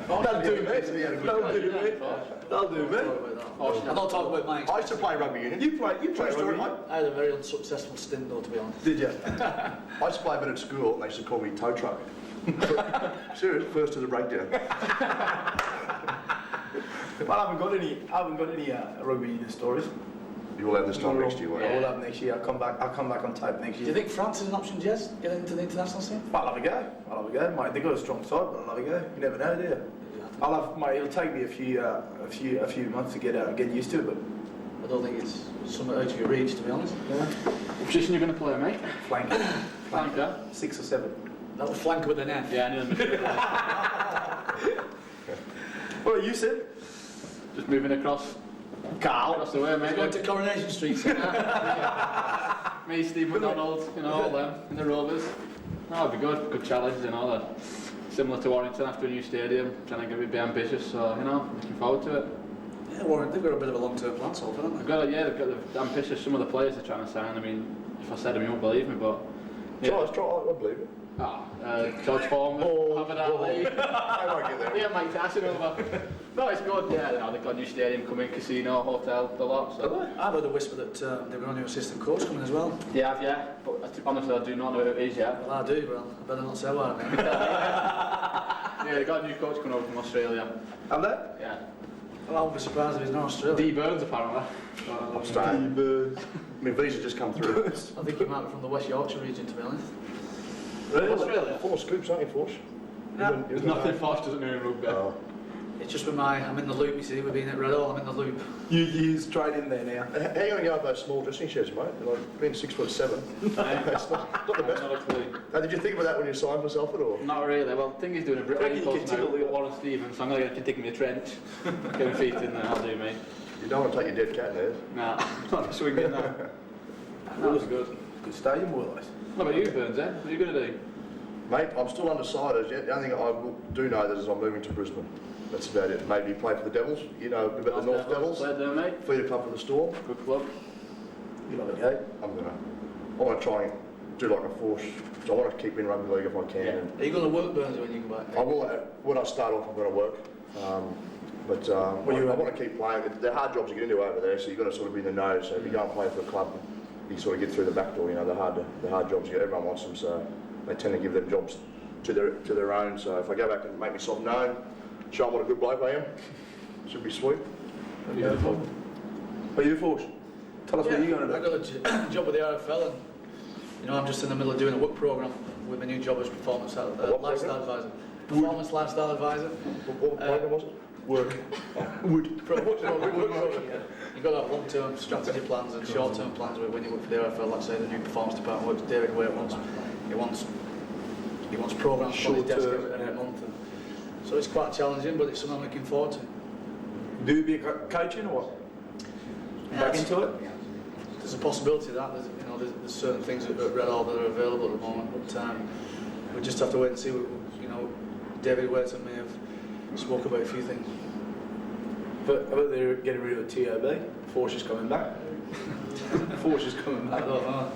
That'll do me. That'll do me. I'm not talking about mine. I used to play rugby union. You played rugby? I had a very unsuccessful stint though, to be honest. Did you? I used to play a bit at school, and they used to call me tow truck. Serious, first to the breakdown. Well, I haven't got any rugby union stories. You will have this time next year, won't you? I will have next year. I'll come back on tape next year. Do you think France is an option, Jess? Get into the international scene? I'll have a go. Mate, they've got a strong side, but I'll have a go. You never know, do you? Mate, it'll take me a few months to get used to it, but I don't think it's something out of your reach, to be honest. Yeah. What position are you going to play, mate? Flanker. 6 or 7. That was flanker with an F. Yeah, I knew them. What about you, Sid? Just moving across. Carl. Across the way, mate. Going to Coronation Street. Me, Steve McDonald, all them in the Rovers. No, it'll be good. Good challenge, they're similar to Warrington after a new stadium, trying to be ambitious, so, looking forward to it. Yeah, Warrington, they've got a bit of a long-term plan, so haven't they? They've got the ambitious, some of the players they're trying to sign. I mean, if I said them, you won't believe me, but... Yeah. I believe it. George Foreman, Muhammad Ali. I might get there. Yeah, Mike Tyson over. No, it's good, yeah. They've got a new stadium coming, casino, hotel, the lot. So. I've heard a whisper that they've got a new assistant coach coming as well. Yeah. But honestly, I do not know who it is yet. Well, I do, but I better not say what I mean. Yeah, they've got a new coach coming over from Australia. Have they? Yeah. Well, I won't be surprised if he's not Australian. D. Burns, apparently. I'm staying. My visa just come through. I think he might be from the West Yorkshire region, to be honest. Really? Australia? Full of scoops, aren't you, Force? No. There's nothing Force doesn't know in rugby. Oh. It's just with I'm in the loop, you see, we're being at Red Hall, I'm in the loop. You straight in there now. How are you going to go with those small dressing sheds, mate? Being 6'7". That's not the best. Did you think about that when you signed for Salford, or? Not really. Well, I think he's doing a British course now with Warren Stevens, so I'm going to dig me a trench, get my feet in there, I'll do, mate. You don't want to take your dead cat in there? Nah, not swinging now. That was good. Good stadium, boys. What about you, Burns, eh? What are you going to do? Mate, I'm still undecided. The only thing I do know is I'm moving to Brisbane. That's about it. Maybe play for the Devils. You know about the North Devils. Played there, mate. Feed a club for the Storm. Good club. You know the game. I want to try and do like a Force. So I want to keep in rugby league if I can. Yeah. Are you going to work, Burns, when you come back? I will. When I start off, I'm going to work. But I want to keep playing. They're hard jobs to get into over there, so you've got to sort of be in the know. So if you go and play for a club, you sort of get through the back door. They're hard jobs to get. Everyone wants them, so they tend to give them jobs to their own. So if I go back and make myself known, show them what a good bloke I am, should be sweet. Beautiful. Are you, Force? Tell us what you're going to do. I got a job with the RFL, and I'm just in the middle of doing a work programme with my new job as lifestyle advisor. Performance lifestyle advisor. What program was it? Work. Wood. You've got to have long-term strategy plans and short-term plans when you work for the RFL. Like say the new performance department works. David Wade he wants programmes on his desk every month. So it's quite challenging, but it's something I'm looking forward to. Do you be coaching or what? Back into it? There's a possibility of that. There's certain things at Red Hall that are available at the moment, but we just have to wait and see. David Wade may have spoke about a few things. But about they're getting rid of TOB. Force is coming back. Force is coming back. I don't know.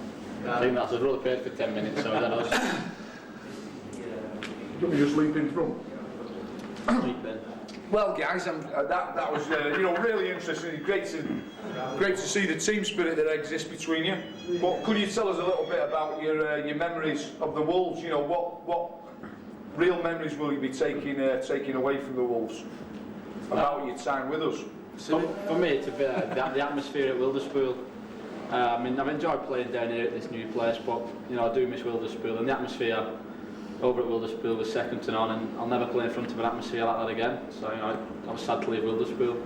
I think that's a roller paid for 10 minutes, so that was. Do you want me to just leap in front? Well, guys, that was really interesting. Great to see the team spirit that exists between you. But could you tell us a little bit about your memories of the Wolves? What real memories will you be taking away from the Wolves about your time with us? For me, it's a bit the atmosphere at Wilderspool. I've enjoyed playing down here at this new place, but I do miss Wilderspool, and the atmosphere over at Wilderspool was second to none, and I'll never play in front of an atmosphere like that again. So I was sad to leave Wilderspool.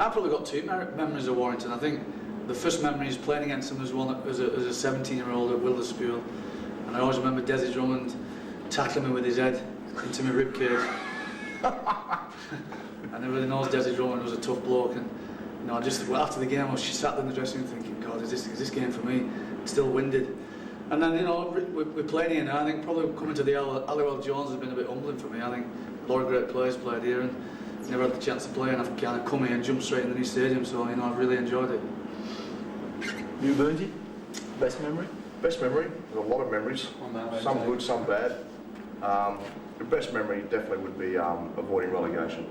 I've probably got two memories of Warrington. I think the first memory is playing against them as a 17-year-old at Wilderspool, and I always remember Desi Drummond tackling me with his head into my ribcage. And everybody knows Desi Drummond was a tough bloke, and after the game I was sat in the dressing room thinking, God, is this game for me? Still winded. And then we're playing here now. I think probably coming to the Halliwell Jones has been a bit humbling for me. I think a lot of great players played here and never had the chance to play, and I've kind of come here and jumped straight in the new stadium, so I've really enjoyed it. You, Burnsy? Best memory? Best memory? There's a lot of memories. Some good, some bad. The best memory definitely would be avoiding relegation.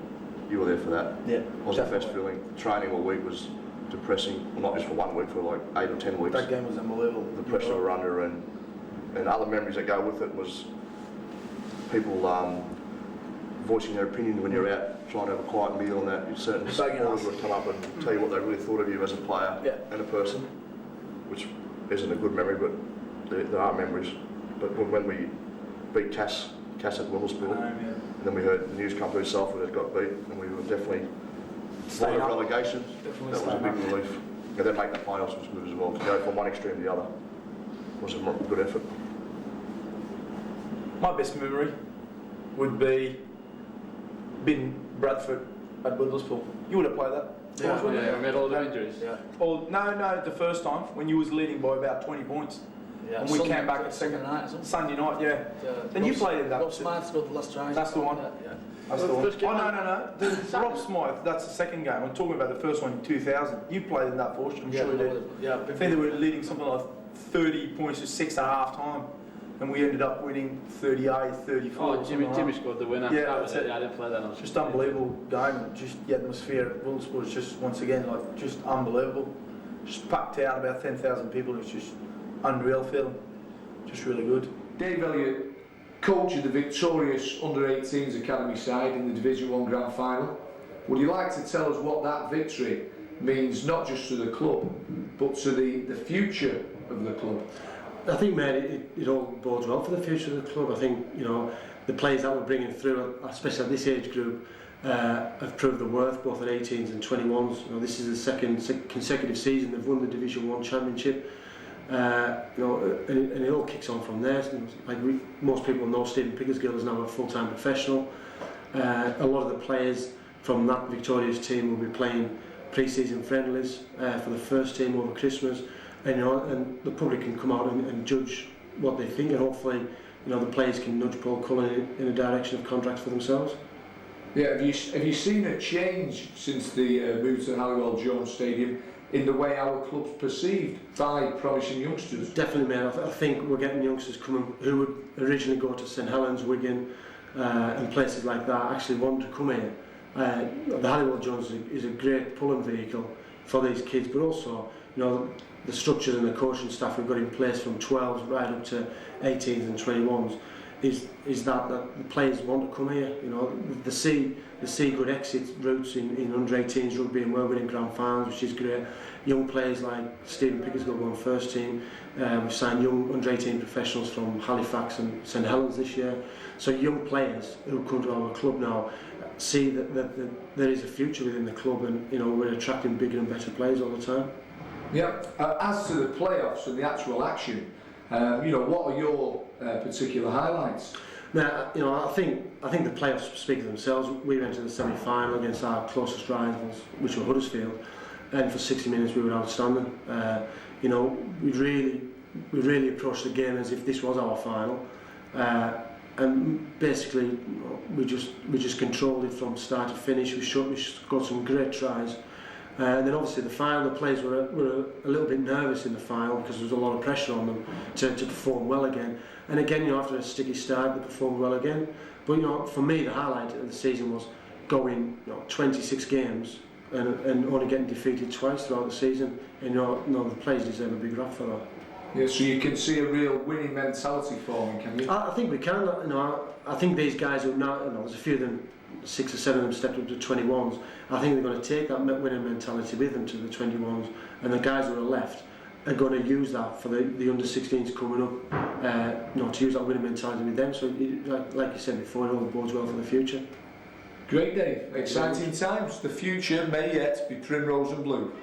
You were there for that. Yeah. It was the best feeling. Training all week was depressing. Well, not just for 1 week, for like 8 or 10 weeks. That game was unbelievable. The pressure we were under, and other memories that go with it was people voicing their opinion when you're out trying to have a quiet meal, and that certain supporters would come up and tell you what they really thought of you as a player and a person, which isn't a good memory, but there are memories. But when we beat Cass at Wilderspool, and then we heard the news come through Salford had got beat, and we were definitely staying up relegation. That was a big relief. And then making the playoffs was good as well. To go from one extreme to the other was a good effort. My best memory would be beating Bradford at Wilderspool. You would have played that. Yeah, we had all the injuries. Yeah. Oh, no, the first time when you was leading by about 20 points. Yeah, and we came back at Sunday night. Sunday night, yeah. Then you played in that. Rob Smythe scored the last try. That's the one. Yeah. That's the one. No. Rob Smythe, that's the second game. I'm talking about the first one in 2000. You played in that for us, I'm sure you did. Yeah. I think they were leading something like 30 points to 6 at half time. And we ended up winning 38, 34. Oh, Jimmy scored the winner. Yeah, that was it. Yeah, I didn't play that. It's just unbelievable game. Just the atmosphere at Wilderspool was just, once again, like just unbelievable. Just packed out, about 10,000 people. It's just unreal feeling. Just really good. Dave Elliott coached the victorious under-18s academy side in the Division 1 Grand Final. Would you like to tell us what that victory means, not just to the club, but to the future of the club? I think, mate, it all bodes well for the future of the club. I think, the players that we're bringing through, especially at this age group, have proved their worth, both at 18s and 21s. This is the second consecutive season they've won the Division 1 Championship. And it all kicks on from there. Like most people know, Stephen Pickersgill is now a full-time professional. A lot of the players from that victorious team will be playing pre-season friendlies for the first team over Christmas, and the public can come out and judge what they think, and hopefully the players can nudge Paul Cullen in a direction of contracts for themselves. Yeah, have you seen a change since the move to Halliwell Jones Stadium in the way our club's perceived by promising youngsters? Definitely, mate. I think we're getting youngsters coming who would originally go to St Helens, Wigan, and places like that, actually want to come here. The Halliwell Jones is a great pulling vehicle for these kids, but also, the structures and the coaching staff we've got in place from 12s right up to 18s and 21s is that the players want to come here. They see good exit routes in under-18s rugby, and we're winning grand finals, which is great. Young players like Stephen Pickersgill going first team. We've signed young under-18 professionals from Halifax and St Helens this year. So young players who come to our club now see that there is a future within the club, and we're attracting bigger and better players all the time. Yeah. As to the playoffs and the actual action, what are your particular highlights? Now, I think the playoffs speak for themselves. We went to the semi-final against our closest rivals, which were Huddersfield, and for 60 minutes we were outstanding. We really approached the game as if this was our final, and basically we just controlled it from start to finish. We scored some great tries. And then obviously the final, the players were a little bit nervous in the final because there was a lot of pressure on them to perform well again. And again, after a sticky start, they performed well again. But for me, the highlight of the season was going 26 games and only getting defeated twice throughout the season. And the players deserve a big rap for that. Yeah, so you can see a real winning mentality forming, can you? I think we can. I think these guys who now, there's a few of them, 6 or 7 of them stepped up to 21s. I think they're going to take that winning mentality with them to the 21s, and the guys who are left are going to use that for the under-16s coming up, to use that winning mentality with them. So, like you said before, it all bodes well for the future. Great, Dave. Exciting times. The future may yet be primrose and blue.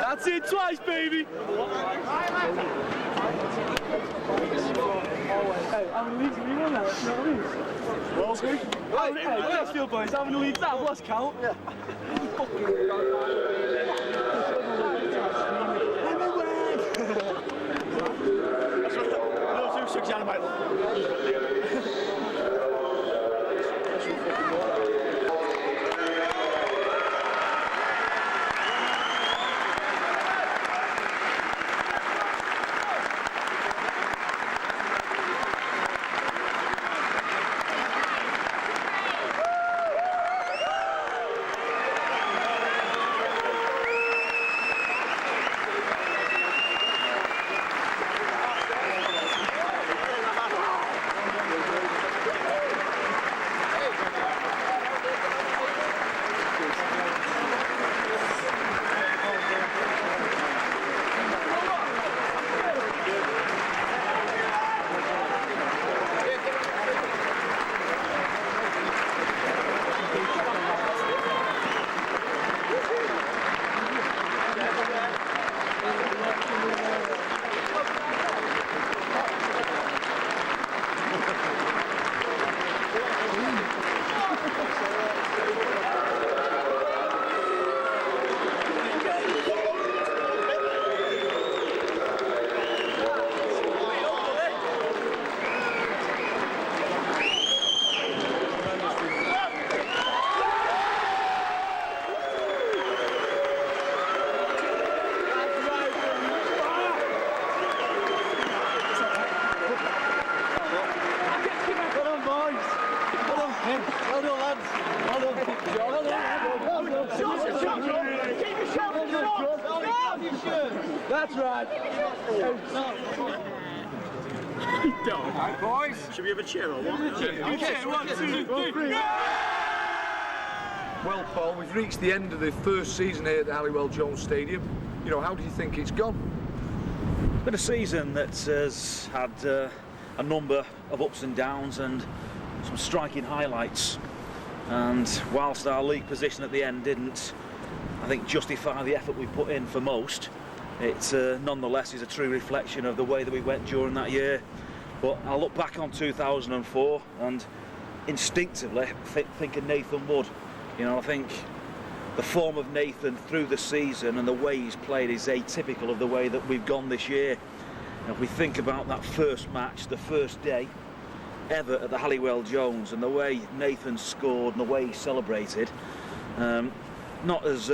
That's it, twice, baby. Hey, I'm in the league to be one now, you know what I mean? Well, good. Hey, let's feel, boys. I'm in the league, that lost count. Yeah. No, 2-6 animated. That's right. Right, boys. Should we have a cheer or what? Okay, 1, 2, 3. Well, Paul, we've reached the end of the first season here at the Halliwell Jones Stadium. You know, how do you think it's gone? Been a season that has had a number of ups and downs and some striking highlights. And whilst our league position at the end didn't, I think, justify the effort we put in for most, it nonetheless is a true reflection of the way that we went during that year. But I look back on 2004 and instinctively think of Nathan Wood. You know, I think the form of Nathan through the season and the way he's played is atypical of the way that we've gone this year. And if we think about that first match, the first day ever at the Halliwell Jones, and the way Nathan scored and the way he celebrated, not as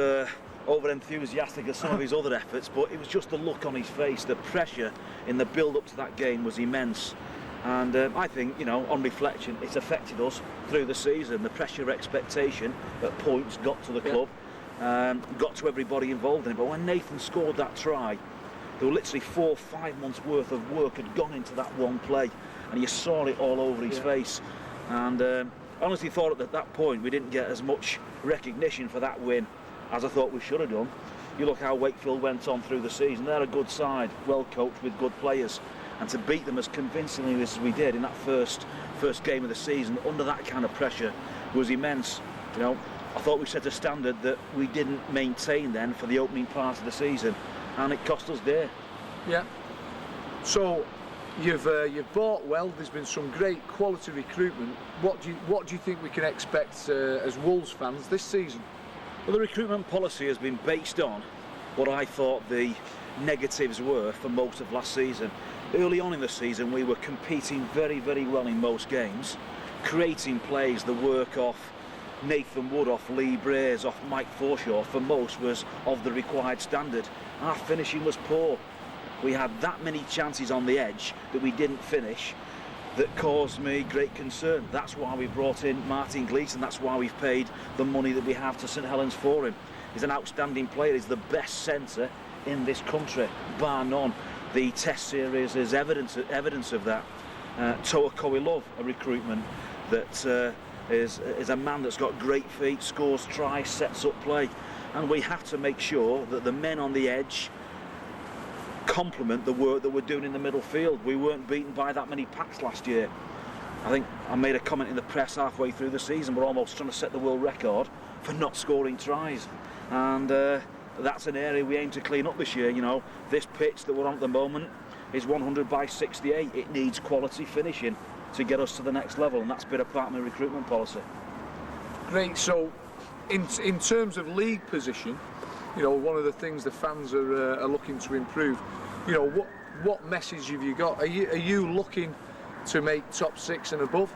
over-enthusiastic as some of his other efforts, but it was just the look on his face. The pressure in the build-up to that game was immense. And I think, you know, on reflection, it's affected us through the season. The pressure expectation at points got to the club, got to everybody involved in it. But when Nathan scored that try, there were literally 4 or 5 months worth of work had gone into that one play, and you saw it all over his face. And I honestly thought at that point we didn't get as much recognition for that win as I thought we should have done. You look how Wakefield went on through the season. They're a good side, well coached with good players. And to beat them as convincingly as we did in that first game of the season under that kind of pressure was immense. You know, I thought we set a standard that we didn't maintain then for the opening part of the season, and it cost us dear. Yeah. So you've bought well. There's been some great quality recruitment. What do you think we can expect as Wolves fans this season? Well, the recruitment policy has been based on what I thought the negatives were for most of last season. Early on in the season, we were competing very, very well in most games, creating plays. The work off Nathan Wood, off Lee Brays, off Mike Forshaw, for most was of the required standard. Our finishing was poor. We had that many chances on the edge that we didn't finish that caused me great concern. That's why we brought in Martin Gleeson. That's why we've paid the money that we have to St Helens for him. He's an outstanding player. He's the best centre in this country, bar none. The test series is evidence of that. Toa Koilov, a recruitment that is a man that's got great feet, scores tries, sets up play, and we have to make sure that the men on the edge complement the work that we're doing in the middle field. We weren't beaten by that many packs last year. I think I made a comment in the press halfway through the season. We're almost trying to set the world record for not scoring tries, and that's an area we aim to clean up this year. You know, this pitch that we're on at the moment is 100 by 68. It needs quality finishing to get us to the next level, and that's been a part of my recruitment policy. Great. So, in terms of league position, you know, one of the things the fans are looking to improve. You know, what message have you got? Are you looking to make top 6 and above?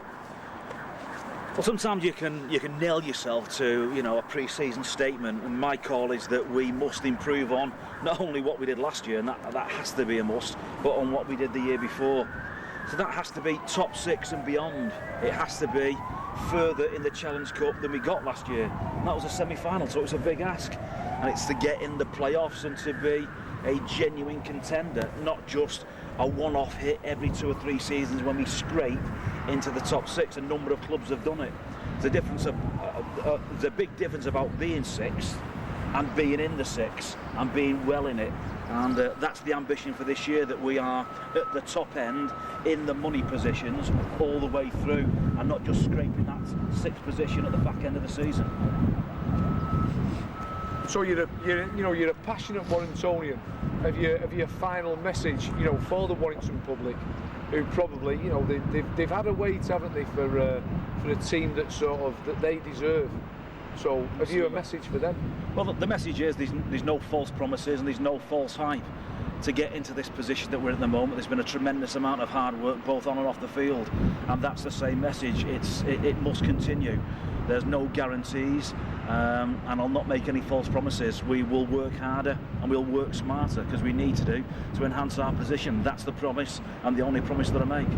Well, sometimes you can nail yourself to, you know, a pre-season statement, and my call is that we must improve on not only what we did last year, and that has to be a must, but on what we did the year before. So that has to be top 6 and beyond. It has to be further in the Challenge Cup than we got last year. And that was a semi-final, so it's a big ask. And it's to get in the playoffs and to be a genuine contender, not just a one-off hit every 2 or 3 seasons when we scrape into the top 6. A number of clubs have done it. There's a big difference about being 6th and being in the 6 and being well in it. And that's the ambition for this year, that we are at the top end in the money positions all the way through, and not just scraping that 6th position at the back end of the season. So you're a passionate Warringtonian. Have you a final message, you know, for the Warrington public, who probably, you know, they've had a wait, haven't they, for a team that they deserve. So have you a message for them? Well, the message is there's no false promises and there's no false hype to get into this position that we're in at the moment. There's been a tremendous amount of hard work both on and off the field, and that's the same message. It must continue. There's no guarantees, and I'll not make any false promises. We will work harder and we'll work smarter, because we need to enhance our position. That's the promise, and the only promise that I make.